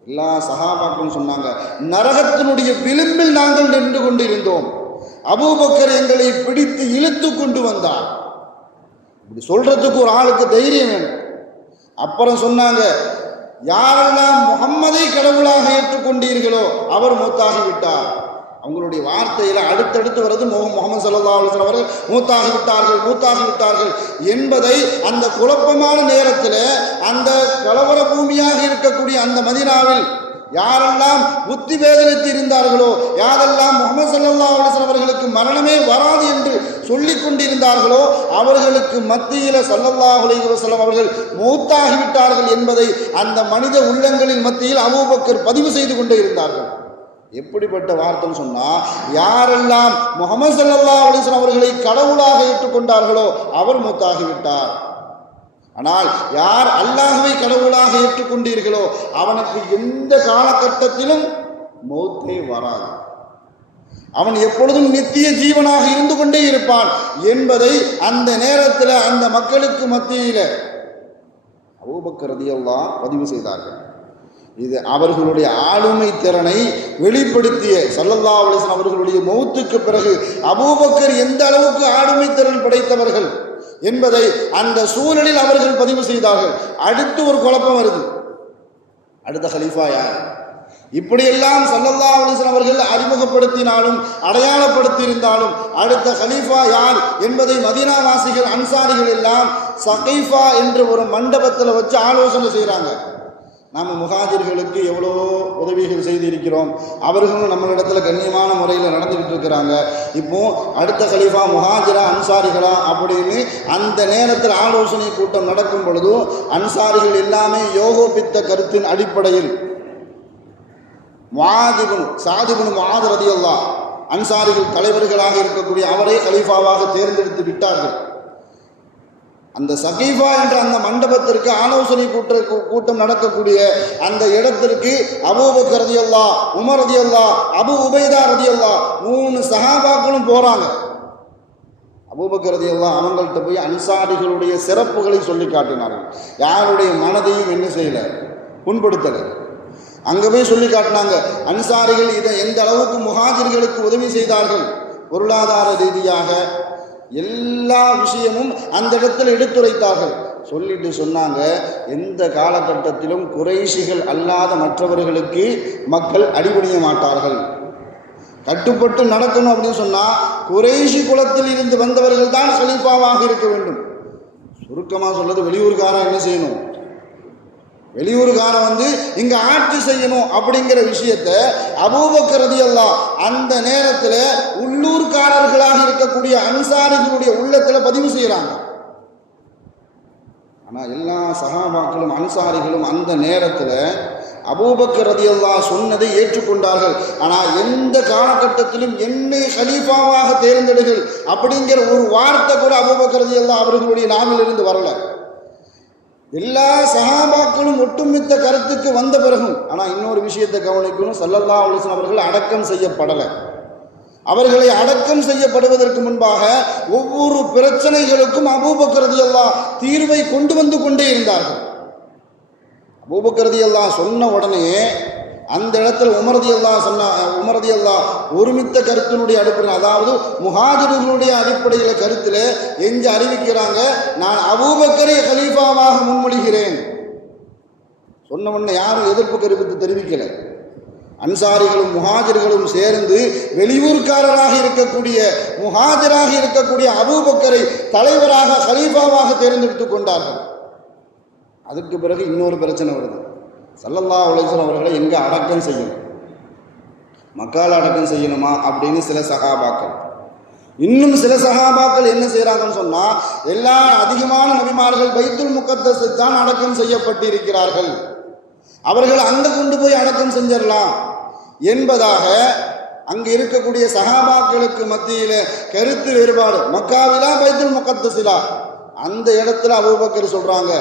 எல்லா சஹாபாக்களும் சொன்னாங்க, நரகத்தினுடைய விளிம்பில் நாங்கள் நின்று கொண்டிருந்தோம், அபூபக்கர் எங்களை பிடித்து இழுத்து கொண்டு வந்தார். இப்படி சொல்றதுக்கு ஒரு ஆளுக்கு தைரியம் வேணும். அப்புறம் சொன்னாங்க, யாரெல்லாம் முஹம்மதை கடவுளாக ஏற்றுக்கொண்டீர்களோ அவர் மூத்தாகிவிட்டார். அவங்களுடைய வார்த்தையில் அடுத்தடுத்து வருது முஹம்மது ஸல்லல்லாஹு அலைஹி வஸல்லம் அவர்கள் மூத்தாகிவிட்டார்கள் என்பதை அந்த குழப்பமான நேரத்தில் அந்த கலவர பூமியாக இருக்கக்கூடிய அந்த மதீனாவில் யாரெல்லாம் புத்தி வேதனைத்து இருந்தார்களோ, யாரெல்லாம் முஹம்மது ஸல்லல்லாஹு அலைஹி வஸல்லம் அவர்களுக்கு மரணமே வராது என்று சொல்லிக் கொண்டிருந்தார்களோ அவர்களுக்கு மத்தியில் ஸல்லல்லாஹு அலைஹி வஸல்லம் அவர்கள் மூத்தாகிவிட்டார்கள் என்பதை அந்த மனித உள்ளங்களின் மத்தியில் அபூபக்கர் பதிவு செய்து கொண்டே இருந்தார்கள். எப்படிப்பட்ட வார்த்தைன்னு சொன்னா, யாரெல்லாம் முஹம்மது ஸல்லல்லாஹு அலைஹி வஸல்லம் அவர்களை கடவுளாக ஏற்றுக்கொண்டார்களோ அவர் மூத்தாகிவிட்டார். ஆனால் யார் அல்லாஹ்வை கடவுளாக ஏற்றுக்கொண்டீர்களோ அவனுக்கு எந்த காலகட்டத்திலும் மௌத்தே வராது, அவன் எப்பொழுதும் நித்திய ஜீவனாக இருந்து கொண்டே இருப்பான் என்பதை அந்த நேரத்தில் அந்த மக்களுக்கு மத்தியில் அபூபக்கர் ரலியல்லாஹு பதிவு செய்தார்கள். இது அவர்களுடைய ஆளுமை திறனை வெளிப்படுத்திய ஸல்லல்லாஹு அலைஹி வஸல்லம் அவர்களுடைய மௌத்துக்கு பிறகு அபூபக்கர் எந்த அளவுக்கு ஆளுமை திறன் படைத்தவர்கள் என்பதை அந்த சூழலில் அவர்கள் பதிவு செய்தார்கள். அடுத்து ஒரு குழப்பம் வருது, அடுத்த கலீஃபா யார்? இப்படியெல்லாம் ஸல்லல்லாஹு அலைஹி வஸல்லம் அவர்கள் அறிமுகப்படுத்தினாலும் அடையாளப்படுத்தியிருந்தாலும் அடுத்த கலீஃபா யார் என்பதை மதீனா வாசிகள் அன்சாரிகள் எல்லாம் சகைஃபா என்ற ஒரு மண்டபத்தில் வச்சு ஆலோசனை செய்கிறாங்க. நாம் முஹாஜிர்களுக்கு எவ்வளோ உதவிகள் செய்திருக்கிறோம், அவர்களும் நம்மளிடத்தில் கண்ணியமான முறையில் நடந்துக்கிட்டு இருக்கிறாங்க. இப்போது அடுத்த கலீஃபா முஹாஜிரா அன்சாரிகளா அப்படின்னு அந்த நேரத்தில் ஆலோசனை கூட்டம் நடக்கும் பொழுதும் அன்சாரிகள் எல்லாமே யோகோபித்த கருத்தின் அடிப்படையில் சாதிபுன் முஆத் ரலியல்லாஹு அன்சாரிகள் தலைவர்களாக இருக்கக்கூடிய அவரை கலீஃபாவாக தேர்ந்தெடுத்து விட்டார்கள். அந்த சகீஃபா என்ற அந்த மண்டபத்திற்கு ஆலோசனை கூட்டம் நடக்கக்கூடிய அந்த இடத்திற்கு அபூபக்கர் ரலியல்லாஹு, உமர் ரலியல்லாஹு, அபு உபைதா ரலியல்லாஹு 3 சஹாபாக்களும் போறாங்க. அபூபக்கர் ரலியல்லாஹு அவங்கள்ட்ட போய் அன்சாரிகளுடைய சிறப்புகளை சொல்லி காட்டினார்கள். யாருடைய மனதையும் என்ன செய்யல, புண்படுத்தலை. அங்கே போய் சொல்லி காட்டினாங்க, அன்சாரிகள் இதை எந்த அளவுக்கு முஹாஜிர்களுக்கு உதவி செய்தார்கள், பொருளாதார ரீதியாக எல்லா விஷயமும் அந்த இடத்தில் எடுத்துரைத்தார்கள். சொல்லிட்டு சொன்னாங்க, எந்த காலகட்டத்திலும் குறைஷிகள் அல்லாத மற்றவர்களுக்கு மக்கள் அடிபணிய மாட்டார்கள். கட்டுப்பட்டு நடக்கணும் அப்படின்னு சொன்னால் குறைஷி குலத்தில் இருந்து வந்தவர்கள் தான் கலீஃபாவாக இருக்க வேண்டும். சுருக்கமாக சொல்றது, வெளியூர்காரன் என்ன செய்யணும், வெளியூருக்காரன் வந்து இங்க ஆட்சி செய்யணும் அப்படிங்கிற விஷயத்தை அபூபக்கர் ரலியல்லாஹு அந்த நேரத்தில் உள்ளூர்காரர்களாக இருக்கக்கூடிய அன்சாரிகளுடைய உள்ளத்துல பதிவு செய்யறாங்க. ஆனா எல்லா சஹாபாக்களும் அன்சாரிகளும் அந்த நேரத்தில் அபூபக்கர் ரலியல்லாஹு சொன்னதை ஏற்றுக்கொண்டார்கள். ஆனால் எந்த காலகட்டத்திலும் என்னை கலீஃபாவாக தேர்ந்தெடுங்கள் அப்படிங்கிற ஒரு வார்த்தை கூட அபூபக்கர் ரலியல்லாஹு அவர்களுடைய நாவிலிருந்து வரல. எல்லா சஹாபாக்களும் ஒட்டுமித்த கருத்துக்கு வந்த பிறகும், ஆனால் இன்னொரு விஷயத்தை கவனிக்கணும், ஸல்லல்லாஹு அலைஹி வஸல்லம் அவர்கள் அடக்கம் செய்யப்படலை. அவர்களை அடக்கம் செய்யப்படுவதற்கு முன்பாக ஒவ்வொரு பிரச்சனைகளுக்கும் அபூபக்கர் ரலியல்லாஹு தீர்வை கொண்டு வந்து கொண்டே இருந்தார்கள். அபூபக்கர் ரலியல்லாஹு சொன்ன உடனே அந்த இடத்துல உமர் ரலியல்லாஹு ஒருமித்த கருத்தினுடைய அடிப்படையில், அதாவது முஹாஜிர்களுடைய அடிப்படையில் கருத்தில் எங்க அறிவிக்கிறாங்க, நான் அபூபக்கரை கலீஃபாவாக முன்மொழிகிறேன். சொன்ன உடனே யாரும் எதிர்ப்பு கருத்து தெரிவிக்கலை. அன்சாரிகளும் முஹாஜிர்களும் சேர்ந்து வெளியூர்காரராக இருக்கக்கூடிய முஹாஜிராக இருக்கக்கூடிய அபூபக்கரை தலைவராக கலீஃபாவாக தேர்ந்தெடுத்துக் கொண்டார்கள். அதுக்கு பிறகு இன்னொரு பிரச்சனை வருது. ஸல்லல்லாஹு அலைஹி வஸல்லம் அவர்களை எங்கே அடக்கம் செய்யணும், மக்கால் அடக்கம் செய்யணுமா அப்படின்னு சில சஹாபாக்கள், இன்னும் சில சஹாபாக்கள் என்ன செய்கிறாங்கன்னு சொன்னால், எல்லா அதிகமான நபிமார்கள் பைத்துல் முகத்தஸ் தான் அடக்கம் செய்யப்பட்டிருக்கிறார்கள், அவர்கள் அங்கே கொண்டு போய் அடக்கம் செஞ்சிடலாம் என்பதாக அங்கே இருக்கக்கூடிய சஹாபாக்களுக்கு மத்தியில் கருத்து வேறுபாடு. மக்காவிலா பைத்துல் முகத்தஸிலா, அந்த இடத்துல அபூபக்கர் சொல்கிறாங்க,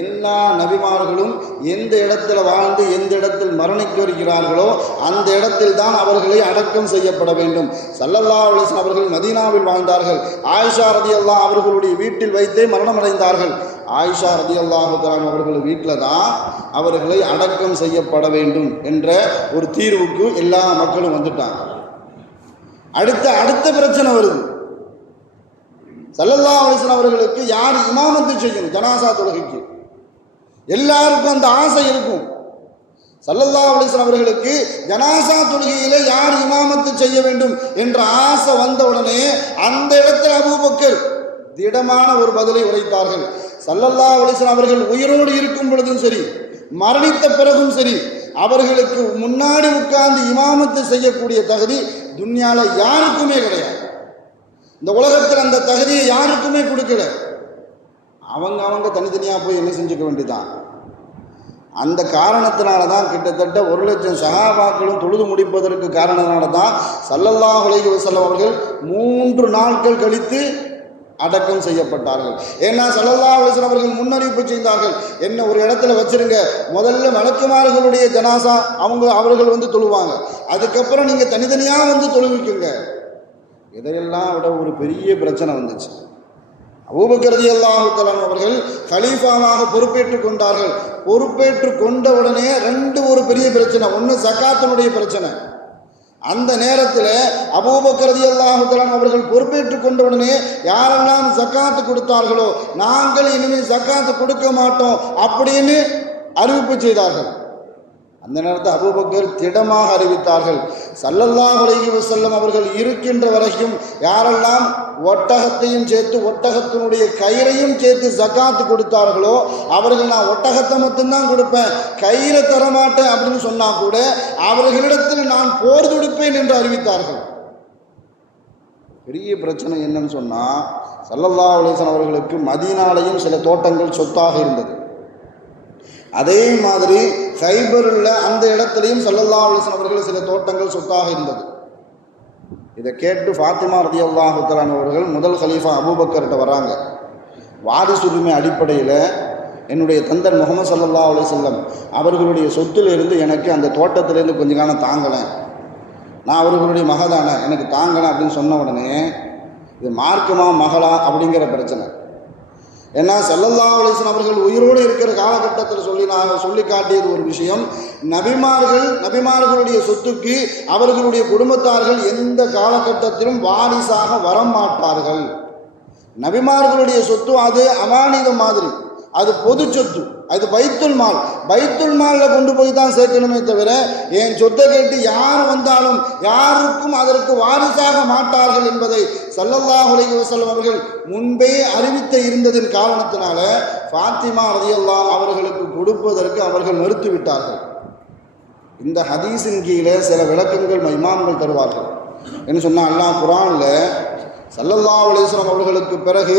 எல்லா நபிமார்களும் எந்த இடத்துல வாழ்ந்து எந்த இடத்தில் மரணிக்க இருக்கிறார்களோ அந்த இடத்தில் தான் அவர்களை அடக்கம் செய்யப்பட வேண்டும். ஸல்லல்லாஹு அலைஹி வஸல்லம் அவர்கள் மதீனாவில் வாழ்ந்தார்கள். ஆயிஷா ரலியல்லாஹு அவர்களுடைய வீட்டில் வைத்தே மரணமடைந்தார்கள். ஆயிஷா ரலியல்லாஹு தஆலா அவர்கள் வீட்டில் தான் அவர்களை அடக்கம் செய்யப்பட வேண்டும் என்ற ஒரு தீர்வுக்கு எல்லா மக்களும் வந்துட்டாங்க. அடுத்த பிரச்சனை வருது. ஸல்லல்லாஹு அலைஹி வஸல்லம் அவர்களுக்கு யார் இமாமத்து செய்யணும் ஜனாசா தொழுகைக்கு? எல்லாருக்கும் அந்த ஆசை இருக்கும். ஸல்லல்லாஹு அலைஹி வஸல்லம் அவர்களுக்கு ஜனாசா தொழுகையில யார் இமாமத்து செய்ய வேண்டும் என்ற ஆசை வந்த உடனே அந்த இடத்துல அபூபக்கர் திடமான ஒரு பதிலை உரைத்தார்கள். ஸல்லல்லாஹு அலைஹி வஸல்லம் அவர்கள் உயிரோடு இருக்கும் பொழுதும் சரி, மரணித்த பிறகும் சரி, அவர்களுக்கு முன்னாடி உட்கார்ந்து இமாமத்து செய்யக்கூடிய தகுதி துன்யால யாருக்குமே கிடையாது. இந்த உலகத்தில் அந்த தகுதியை யாருக்குமே கொடுக்கல. அவங்க தனித்தனியாக போய் என்ன செஞ்சுக்க வேண்டியதான். அந்த காரணத்தினால தான் கிட்டத்தட்ட 1,00,000 சஹாபாக்களும் தொழுது முடிப்பதற்கு காரணத்தினால தான் ஸல்லல்லாஹு அலைஹி வஸல்லம் அவர்கள் 3 நாட்கள் கழித்து அடக்கம் செய்யப்பட்டார்கள். ஏன்னா ஸல்லல்லாஹு அலைஹி வஸல்லம் அவர்கள் முன்னறிவிப்பு செய்தார்கள், என்ன ஒரு இடத்துல வச்சிருங்க, முதல்ல மலக்குமார்களுடைய ஜனாசா அவர்கள் வந்து தொழுவாங்க, அதுக்கப்புறம் நீங்கள் தனித்தனியாக வந்து தொழுவிக்குங்க. இதையெல்லாம் விட ஒரு பெரிய பிரச்சனை வந்துச்சு. அபூபக்கர் ரலியல்லாஹு தஆலா அவர்கள் கலீஃபாவாக பொறுப்பேற்றுக் கொண்டார்கள். பொறுப்பேற்று கொண்ட உடனே ஒரு பெரிய பிரச்சனை. ஒன்று ஜகாத்தினுடைய பிரச்சனை. அந்த நேரத்தில் அபூபக்கர் ரலியல்லாஹு தஆலா அவர்கள் பொறுப்பேற்றுக் கொண்ட உடனே யாரெல்லாம் ஜகாத்து கொடுத்தார்களோ நாங்கள் இனிமேல் ஜகாத்து கொடுக்க மாட்டோம் அப்படின்னு அறிவிப்பு செய்தார்கள். அந்த நேரத்தில் அபூபக்கர் திடமாக அறிவித்தார்கள், ஸல்லல்லாஹு அலைஹி வஸல்லம் அவர்கள் இருக்கின்ற வரைக்கும் யாரெல்லாம் ஒட்டகத்தையும் சேர்த்து ஒட்டகத்தினுடைய கயிறையும் சேர்த்து ஜகாத்து கொடுத்தார்களோ அவர்கள் நான் ஒட்டகத்தை மட்டும்தான் கொடுப்பேன், கயிறை தரமாட்டேன் அப்படின்னு சொன்னா கூட அவர்களிடத்தில் நான் போர் தொடுப்பேன் என்று அறிவித்தார்கள். பெரிய பிரச்சனை என்னன்னு சொன்னா, ஸல்லல்லாஹு அலைஹி வஸல்லம் அவர்களுக்கு மதீனாலையும் சில தோட்டங்கள் சொத்தாக இருந்தது. அதே மாதிரி கைபருள்ள அந்த இடத்துலையும் ஸல்லல்லாஹு அலைஹி வஸல்லம் அவர்கள் சில தோட்டங்கள் சொத்தாக இருந்தது. இதை கேட்டு ஃபாத்திமா ரலியல்லாஹு தஆலா அவர்கள் முதல் கலீஃபா அபூபக்கர்கிட்ட வராங்க. வாரிசுரிமை அடிப்படையில் என்னுடைய தந்தர் முஹம்மது ஸல்லல்லாஹு அலைஹி வஸல்லம் அவர்களுடைய சொத்திலிருந்து எனக்கு அந்த தோட்டத்திலேருந்து கொஞ்சம் காலம் தாங்கலை, நான் அவர்களுடைய மகதானே, எனக்கு தாங்கலை அப்படின்னு சொன்ன உடனே இது மார்க்கமா மகளா அப்படிங்கிற பிரச்சனை. ஏன்னா ஸல்லல்லாஹு அலைஹி வஸல்லம் அவர்கள் உயிரோடு இருக்கிற காலகட்டத்தில் சொல்லி காட்டியது ஒரு விஷயம், நபிமார்களுடைய சொத்துக்கு அவர்களுடைய குடும்பத்தார்கள் எந்த காலகட்டத்திலும் வாரிசாக வரமாட்டார்கள். நபிமார்களுடைய சொத்து அது அமானிதம் மாதிரி, அது பொது சொத்து, அது பைத்துல் மால். பைத்துல் மாலில் கொண்டு போய் தான் சேர்க்கணுமே தவிர என் சொத்தை கேட்டு யார் வந்தாலும் யாருக்கும் அதற்கு வாரிசாக மாட்டார்கள் என்பதை ஸல்லல்லாஹு அலைஹி வஸல்லம் அவர்கள் முன்பே அறிவித்த இருந்ததின் காரணத்தினால ஃபாத்திமா ரலியல்லாஹு அவர்களுக்கு கொடுப்பதற்கு அவர்கள் மறுத்துவிட்டார்கள். இந்த ஹதீஸின் கீழே சில விளக்கங்கள் இமாம்கள் தருவார்கள். என்ன சொன்னால், அல்லாஹ் குர்ஆனில் ஸல்லல்லாஹு அலைஹி வஸல்லம் அவர்களுக்கு பிறகு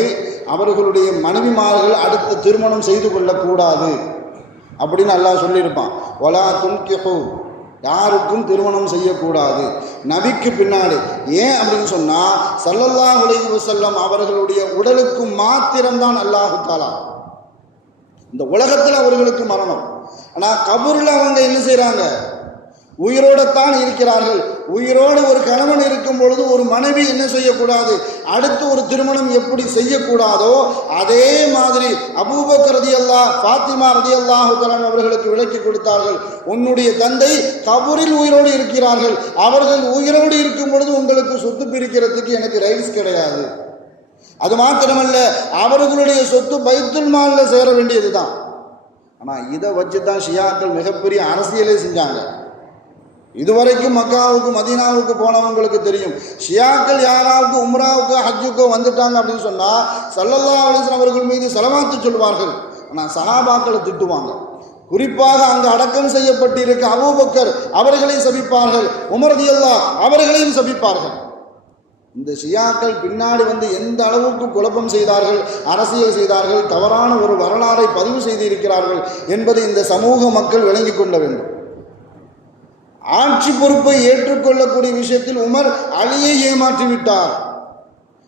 அவர்களுடைய மனைவிமார்கள் அடுத்த திருமணம் செய்து கொள்ளக்கூடாது அப்படின்னு அல்லாஹ் சொல்லியிருப்பான். வலா துன்கிஹு, யாருக்கும் திருமணம் செய்யக்கூடாது நபிக்கு பின்னாடி. ஏன் அப்படின்னு சொன்னால், ஸல்லல்லாஹு அலைஹி வஸல்லம் அவர்களுடைய உடலுக்கு மாத்திரம்தான் அல்லாஹு தஆலா, இந்த உலகத்தில் அவர்களுக்கு மரணம். ஆனால் கபூரில் அவங்க என்ன செய்கிறாங்க, உயிரோடத்தான் இருக்கிறார்கள். உயிரோடு ஒரு கணவன் இருக்கும் பொழுது ஒரு மனைவி என்ன செய்யக்கூடாது, அடுத்து ஒரு திருமணம் எப்படி செய்யக்கூடாதோ அதே மாதிரி அபூபக்கர் ரலியல்லாஹு ஃபாத்திமா ரலியல்லாஹு தஆலா அவர்களுக்கு விளக்கி கொடுத்தார்கள். உன்னுடைய தந்தை கபூரில் உயிரோடு இருக்கிறார்கள், அவர்கள் உயிரோடு இருக்கும் பொழுது உங்களுக்கு சொத்து பிரிக்கிறதுக்கு எனக்கு ரைட்ஸ் கிடையாது. அது மாத்திரமல்ல, அவர்களுடைய சொத்து பைத்துல் மாலில் சேர வேண்டியது தான். ஆனால் இதை வச்சு தான் ஷியாக்கள் மிகப்பெரிய அரசியலே செஞ்சாங்க. இதுவரைக்கும் மக்காவுக்கு மதீனாவுக்கு போனவங்களுக்கு தெரியும், ஷியாக்கள் யாராவுக்கு உம்ராவுக்கு ஹஜ்ஜுக்கோ வந்துட்டாங்க அப்படின்னு சொன்னால் ஸல்லல்லாஹு அலைஹி வஸல்லம் அவர்கள் மீது ஸலவாத்து சொல்வார்கள். ஆனால் சஹாபாக்களை திட்டுவாங்க. குறிப்பாக அங்கு அடக்கம் செய்யப்பட்டிருக்க அபூபக்கர் அவர்களையும் சபிப்பார்கள், உமர் ரலியல்லாஹு அவர்களையும் சபிப்பார்கள். இந்த ஷியாக்கள் பின்னாடி வந்து எந்த அளவுக்கு குழப்பம் செய்தார்கள், அரசியல் செய்தார்கள், தவறான ஒரு வரலாறை பதிவு செய்திருக்கிறார்கள் என்பதை இந்த சமூக மக்கள் விளங்கி கொள்ள வேண்டும். ஆட்சி பொறுப்பை ஏற்றுக்கொள்ளக்கூடிய விஷயத்தில் உமர் அலியை ஏமாற்றிவிட்டார்.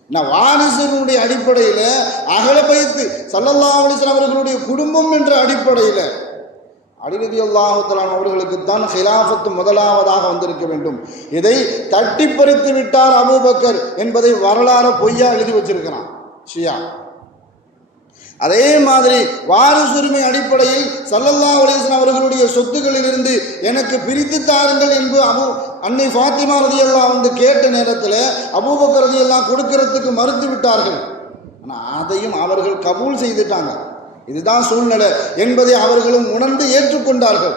நான் வாரிசினுடைய அடிப்படையில் அகல பைத்து ஸல்லல்லாஹு அலைஹி வஸல்லம் அவர்களுடைய குடும்பம் என்ற அடிப்படையில் அலி ரலியல்லாஹு தஆலா அவர்களுக்குத்தான் ஹிலாஃபத்து முதலாவதாக வந்திருக்க வேண்டும். இதை தட்டி பறித்து விட்டார் அபூபக்கர் என்பதை வரலாறு பொய்யா எழுதி வச்சிருக்கிறான் ஷியா. அதே மாதிரி வாரிசுரிமை அடிப்படையில் ஸல்லல்லாஹு அலைஹி வஸல்லம் அவர்களுடைய சொத்துக்களிலிருந்து எனக்கு பிரித்து தாருங்கள் என்று அன்னை ஃபாத்திமா ரலியல்லாஹு வந்து கேட்ட நேரத்தில் அபூபக்கர் ரலியல்லாஹு கொடுக்கறதுக்கு மறுத்து விட்டார்கள். ஆனால் அதையும் அவர்கள் கபூல் செய்துட்டாங்க. இதுதான் சூழ்நிலை என்பதை அவர்களும் உணர்ந்து ஏற்றுக்கொண்டார்கள்.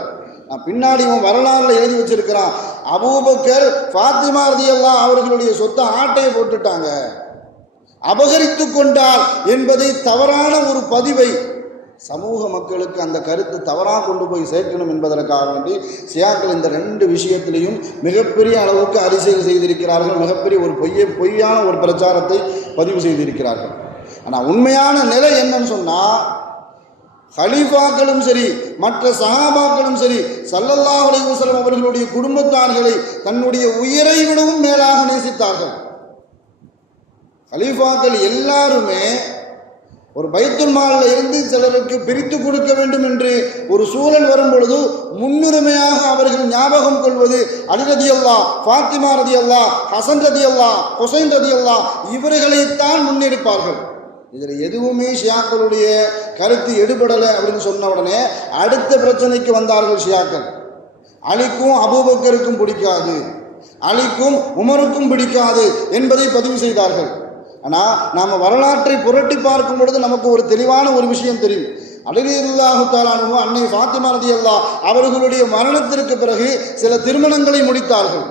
பின்னாடி இவன் வரலாறுல எழுதி வச்சிருக்கிறான், அபூபக்கர் ஃபாத்திமா ரலியல்லாஹு அவர்களுடைய சொத்தை ஆட்டையை போட்டுட்டாங்க, அபகரித்து கொண்டார் என்பதை தவறான ஒரு பதிவை சமூக மக்களுக்கு அந்த கருத்து தவறாக கொண்டு போய் சேர்க்கணும் என்பதற்காக வேண்டி ஷியாக்கள் இந்த ரெண்டு விஷயத்திலையும் மிகப்பெரிய அளவுக்கு அரசியல் செய்திருக்கிறார்கள். மிகப்பெரிய ஒரு பொய்யான ஒரு பிரச்சாரத்தை பதிவு செய்திருக்கிறார்கள். ஆனால் உண்மையான நிலை என்னன்னு சொன்னால், ஹலீஃபாக்களும் சரி மற்ற சஹாபாக்களும் சரி ஸல்லல்லாஹு அலைஹி வஸல்லம் அவர்களுடைய குடும்பத்தார்களை தன்னுடைய உயிரை விடவும் மேலாக நேசித்தார்கள். ஹலீஃபாக்கள் எல்லாருமே ஒரு பைத்துல் மாலில் இருந்து சிலருக்கு பிரித்து கொடுக்க வேண்டும் என்று ஒரு சூழல் வரும் பொழுது முன்னுரிமையாக அவர்கள் ஞாபகம் கொள்வது அலி ரலியல்லாஹு, ஃபாத்திமா ரலியல்லாஹு, ஹசன் ரலியல்லாஹு, ஹுசைன் ரலியல்லாஹு இவர்களைத்தான் முன்னிறுப்பார்கள். இதில் எதுவுமே ஷியாக்களுடைய கருத்து எடுபடலை அப்படின்னு சொன்ன உடனே அடுத்த பிரச்சனைக்கு வந்தார்கள் ஷியாக்கள். அலிக்கும் அபூபக்கருக்கும் பிடிக்காது, அலிக்கும் உமருக்கும் பிடிக்காது என்பதை பதிவு செய்தார்கள். ஆனால் நாம் வரலாற்றை புரட்டி பார்க்கும் பொழுது நமக்கு ஒரு தெளிவான ஒரு விஷயம் தெரியும். அலி ரலியல்லாஹு தஆலா அன்ஹு அன்னை ஃபாத்திமா ரலியல்லாஹு அவர்களுடைய மரணத்திற்கு பிறகு சில திருமணங்களை முடித்தார்கள்.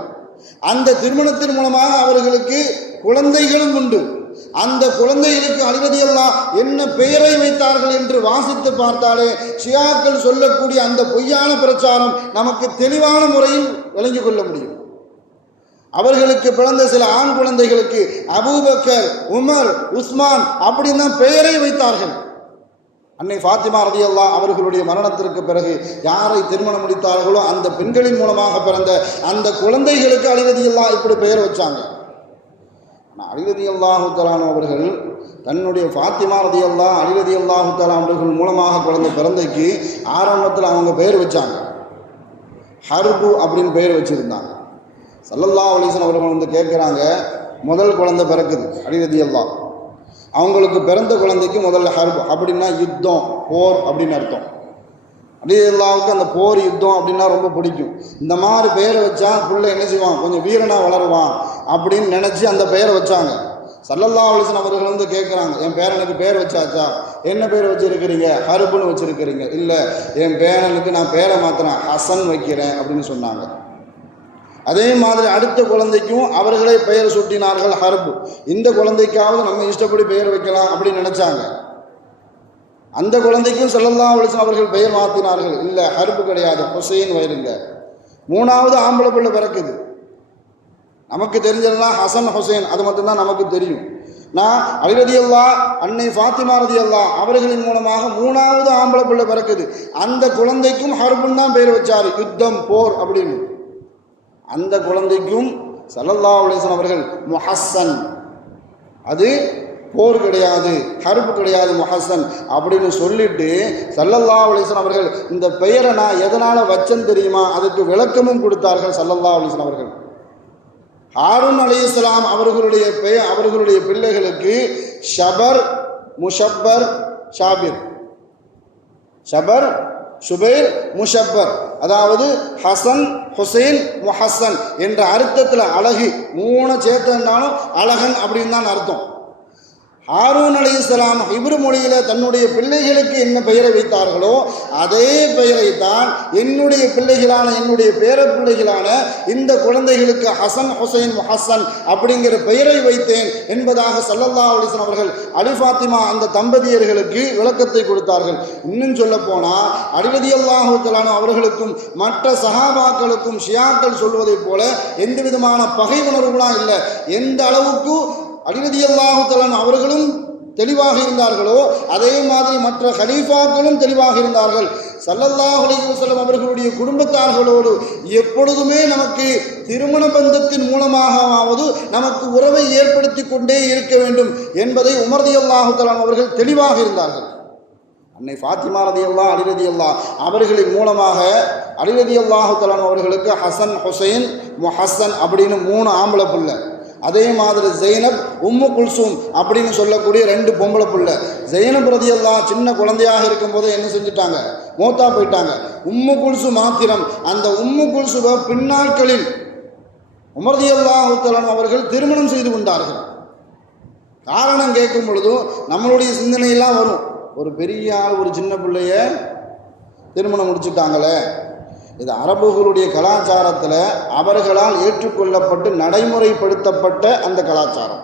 அந்த திருமணத்தின் மூலமாக அவர்களுக்கு குழந்தைகளும் உண்டு. அந்த குழந்தைகளுக்கு அலி ரலியல்லாஹு என்ன பெயரை வைத்தார்கள் என்று வாசித்து பார்த்தாலே ஷியாக்கள் சொல்லக்கூடிய அந்த பொய்யான பிரச்சாரம் நமக்கு தெளிவான முறையில் விளங்கிக் கொள்ள முடியும். அவர்களுக்கு பிறந்த சில ஆண் குழந்தைகளுக்கு அபூபக்கர், உமர், உஸ்மான் அப்படின்னு தான் பெயரை வைத்தார்கள். அன்னை ஃபாத்திமா ரலியல்லாஹு அவர்களுடைய மரணத்திற்கு பிறகு யாரை திருமணம் முடித்தார்களோ அந்த பெண்களின் மூலமாக பிறந்த அந்த குழந்தைகளுக்கு அலி ரலியல்லாஹு இப்படி பெயர் வச்சாங்க. அலி ரலியல்லாஹு தஆலா அவர்கள் தன்னுடைய ஃபாத்திமா ரலியல்லாஹு அலி ரலியல்லாஹு தஆலா அவர்கள் மூலமாக குழந்தை பிறந்தைக்கு ஆரம்பத்தில் அவங்க பெயர் வச்சாங்க, ஹர்பு அப்படின்னு பெயர் வச்சுருந்தாங்க. ஸல்லல்லாஹு அலைஹி வஸல்லம் அவர்கள் வந்து கேட்குறாங்க, முதல் குழந்தை பிறக்குது அலி ரலியல்லாஹு, அவங்களுக்கு பிறந்த குழந்தைக்கு முதல்ல ஹர்பு அப்படின்னா யுத்தம், போர் அப்படின்னு அர்த்தம். அலி ரலியல்லாஹுக்கு அந்த போர், யுத்தம் அப்படின்னா ரொம்ப பிடிக்கும். இந்த மாதிரி பெயரை வச்சா புள்ள என்ன செய்வான், கொஞ்சம் வீரனாக வளருவான் அப்படின்னு நினச்சி அந்த பெயரை வச்சாங்க. ஸல்லல்லாஹு அலைஹி வஸல்லம் அவர்கள் வந்து கேட்குறாங்க, என் பேரனுக்கு பேர் வச்சாச்சா? என்ன பேர் வச்சுருக்கிறீங்க? ஹர்புன்னு வச்சுருக்கிறீங்க. இல்லை, என் பேரனுக்கு நான் பேரை மாற்றினேன், ஹசன் வைக்கிறேன் அப்படின்னு சொன்னாங்க. அதே மாதிரி அடுத்த குழந்தைக்கும் அவர்களே பெயர் சூட்டினார்கள், ஹர்பு. இந்த குழந்தைக்காவது நம்ம இஷ்டப்படி பெயர் வைக்கலாம் அப்படின்னு நினச்சாங்க. அந்த குழந்தைக்கும் ஸல்லல்லாஹு அலைஹி வஸல்லம் அவர்கள் பெயர் மாற்றினார்கள். இல்லை, ஹர்பு கிடையாது, ஹுசைன் வைருங்க. மூணாவது ஆம்பளை பிள்ளை பிறக்குது. நமக்கு தெரிஞ்சதெல்லாம் ஹசன் ஹுசைன், அது மட்டும்தான் நமக்கு தெரியும். நான் அலி ரலியல்லாஹ், அன்னை ஃபாத்திமா ரலியல்லாஹ் அவர்களின் மூலமாக மூணாவது ஆம்பளை பிள்ளை பிறக்குது. அந்த குழந்தைக்கும் ஹர்புன்னு தான் பெயர் வச்சார், யுத்தம், போர் அப்படின்னு. அந்த குழந்தைக்கும் ஸல்லல்லாஹு அலைஹி வஸல்லம் அவர்கள் முஹஸ்ஸன், அது போர் கிடையாது, ஹர்பு கிடையாது, முஹஸ்ஸன் அப்படின்னு சொல்லிட்டு ஸல்லல்லாஹு அலைஹி வஸல்லம் அவர்கள் இந்த பெயரை நான் எதனால் வச்சேன்னு தெரியுமா? அதுக்கு விளக்கமும் கொடுத்தார்கள் ஸல்லல்லாஹு அலைஹி வஸல்லம் அவர்கள். ஹாரூன் அலைஹிஸ்ஸலாம் அவர்களுடைய அவர்களுடைய பிள்ளைகளுக்கு ஷபர், முஷப்பர், ஷாபிர், ஷபர், சுபைர், முஷப்பர், அதாவது ஹசன், ஹுசைன், முஹஸ்ஸன் என்ற அர்த்தத்தில் அழகு, மூணு சேர்த்தாலும் அழகன் அப்படின்னு தான் அர்த்தம். ஹாரூன் அலைஹிஸ்ஸலாம் இப்ரு மொழியில் தன்னுடைய பிள்ளைகளுக்கு என்ன பெயரை வைத்தார்களோ அதே பெயரை தான் என்னுடைய பிள்ளைகளான, என்னுடைய பேர பிள்ளைகளான இந்த குழந்தைகளுக்கு ஹசன், ஹுசைன், முஹஸ்ஸன் அப்படிங்கிற பெயரை வைத்தேன் என்பதாக ஸல்லல்லாஹு அலைஹி வஸல்லம் அவர்கள் அலி ஃபாத்திமா அந்த தம்பதியர்களுக்கு விளக்கத்தை கொடுத்தார்கள். இன்னும் சொல்ல போனால் அலி ரலியல்லாஹு தஆலா அவர்களுக்கும் மற்ற சஹாபாக்களுக்கும் ஷியாக்கள் சொல்வதைப் போல எந்த விதமான பகை உணர்வுலாம் இல்லை. எந்த அளவுக்கு அலி ரலியல்லாஹு தஆலா அவர்களும் தெளிவாக இருந்தார்களோ அதே மாதிரி மற்ற கலீஃபாக்களும் தெளிவாக இருந்தார்கள். ஸல்லல்லாஹு அலைஹி வஸல்லம் அவர்களுடைய குடும்பத்தார்களோடு எப்பொழுதுமே நமக்கு திருமண பந்தத்தின் மூலமாகவாவது நமக்கு உறவை ஏற்படுத்தி கொண்டே இருக்க வேண்டும் என்பதை உமர் ரலியல்லாஹு தஆலா அவர்கள் தெளிவாக இருந்தார்கள். அன்னை ஃபாத்திமா ரலியல்லாஹு, அலி ரலியல்லாஹு அவர்களின் மூலமாக அலி ரலியல்லாஹு தஆலா அவர்களுக்கு ஹசன், ஹுசைன், முஹஸ்ஸன் அப்படின்னு 3 ஆம்பளை பிள்ளை. அதே மாதிரி ஜெய்னப், உம்மு குல்சூம் அப்படின்னு சொல்லக்கூடிய 2 பொம்பளை பிள்ளை. ஜெய்னப் ரலியல்லாஹு சின்ன குழந்தையாக இருக்கும்போது என்ன செஞ்சுட்டாங்க? மௌத்தா போயிட்டாங்க. உம்மு குல்சூம் மாத்திரம், அந்த உம்மு குல்சூமை பின்னாட்களில் உமர் ரலியல்லாஹு தஆலா அவர்கள் திருமணம் செய்து கொண்டார்கள். காரணம் கேட்கும் பொழுதும் நம்மளுடைய சிந்தனையெல்லாம் வரும், ஒரு பெரிய ஆள் ஒரு சின்ன பிள்ளைய திருமணம் முடிச்சுட்டாங்களே. இது அரபுகளுடைய கலாச்சாரத்தில் அவர்களால் ஏற்றுக்கொள்ளப்பட்டு நடைமுறைப்படுத்தப்பட்ட அந்த கலாச்சாரம்.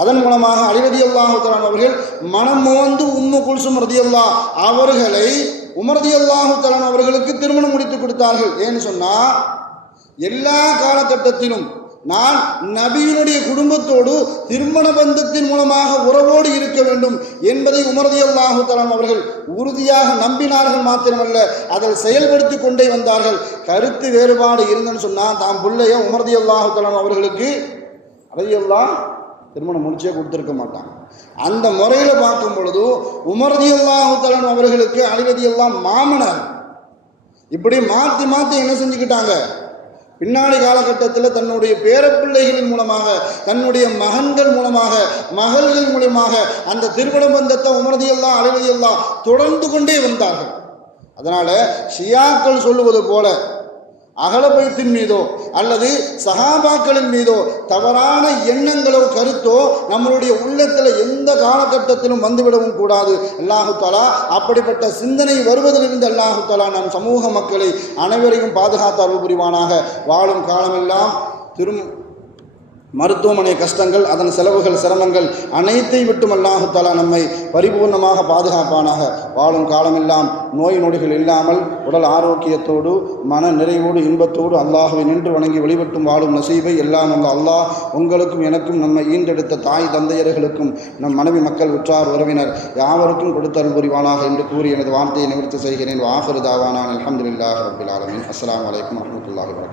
அதன் மூலமாக அலி ரலியல்லாஹு தஆலா அவர்கள் மனம் மோந்து உம்மு குல்சூம் ரலியல்லாஹு அவர்களை உமர் ரலியல்லாஹு தஆலா அவர்களுக்கு திருமணம் முடித்து கொடுத்தார்கள். ஏன்னு சொன்னால் எல்லா காலகட்டத்திலும் நான் நபியினுடைய குடும்பத்தோடு திருமண பந்தத்தின் மூலமாக உறவோடு இருக்க வேண்டும் என்பதை உமர் ரலியல்லாஹு தஆலா அவர்கள் உறுதியாக நம்பினார்கள். மாத்திரமல்ல, அதை செயல்படுத்தி கொண்டே வந்தார்கள். கருத்து வேறுபாடு இருந்தன்னு சொன்னால் தாம் பிள்ளைய உமர் ரலியல்லாஹு தஆலா அவர்களுக்கு ரலியல்லாஹு திருமணம் முடிச்சே கொடுத்துருக்க மாட்டாங்க. அந்த முறையில் பார்க்கும் பொழுது உமர் ரலியல்லாஹு தஆலா அவர்களுக்கு அலி ரலியல்லாஹு மாமனார். இப்படி மாற்றி மாற்றி என்ன செஞ்சுக்கிட்டாங்க? பின்னாடி காலகட்டத்தில் தன்னுடைய பேரப்பிள்ளைகளின் மூலமாக, தன்னுடைய மகன்கள் மூலமாக, மகள்கள் மூலமாக அந்த திருமண பந்தத்தை உமர் ரலியல்லாஹு, அலி ரலியல்லாஹு தொடர்ந்து கொண்டே வந்தார்கள். அதனால் ஷியாக்கள் சொல்லுவது போல அகலபைத்தின் மீதோ அல்லது சஹாபாக்களின் மீதோ தவறான எண்ணங்களோ கருத்தோ நம்மளுடைய உள்ளத்தில் எந்த காலகட்டத்திலும் வந்துவிடவும் கூடாது. அல்லாஹு தஆலா அப்படிப்பட்ட சிந்தனை வருவதிலிருந்து அல்லாஹு தஆலா நம் சமூக மக்களை அனைவரையும் பாதுகாத்து அருள் புரிவானாக. வாழும் காலமெல்லாம் மருத்துவமனை கஷ்டங்கள், அதன் செலவுகள், சிரமங்கள் அனைத்தை விட்டும் அல்லாஹு தஆலா நம்மை பரிபூர்ணமாக பாதுகாப்பானாக. வாழும் காலமெல்லாம் நோய் நொடிகள் இல்லாமல் உடல் ஆரோக்கியத்தோடு மன நிறைவோடு இன்பத்தோடு அல்லாஹுவை நின்று வணங்கி வழிபட்டும் வாழும் நசீபை எல்லாம் அந்த அல்லாஹ் உங்களுக்கும் எனக்கும் நம்மை ஈண்டெடுத்த தாய் தந்தையர்களுக்கும் நம் மனைவி மக்கள் உற்றார் உறவினர் யாவருக்கும் கொடுத்தருள் புரிவானாக என்று கூறி எனது வார்த்தையை நிவர்த்தி செய்கிறேன். வாஹிரு தாவானா அல்ஹம்துலில்லாஹி ரப்பில் ஆலமீன். அஸ்ஸலாமு அலைக்கும் வரஹ்மத்துல்லாஹி வபரகாத்துஹு.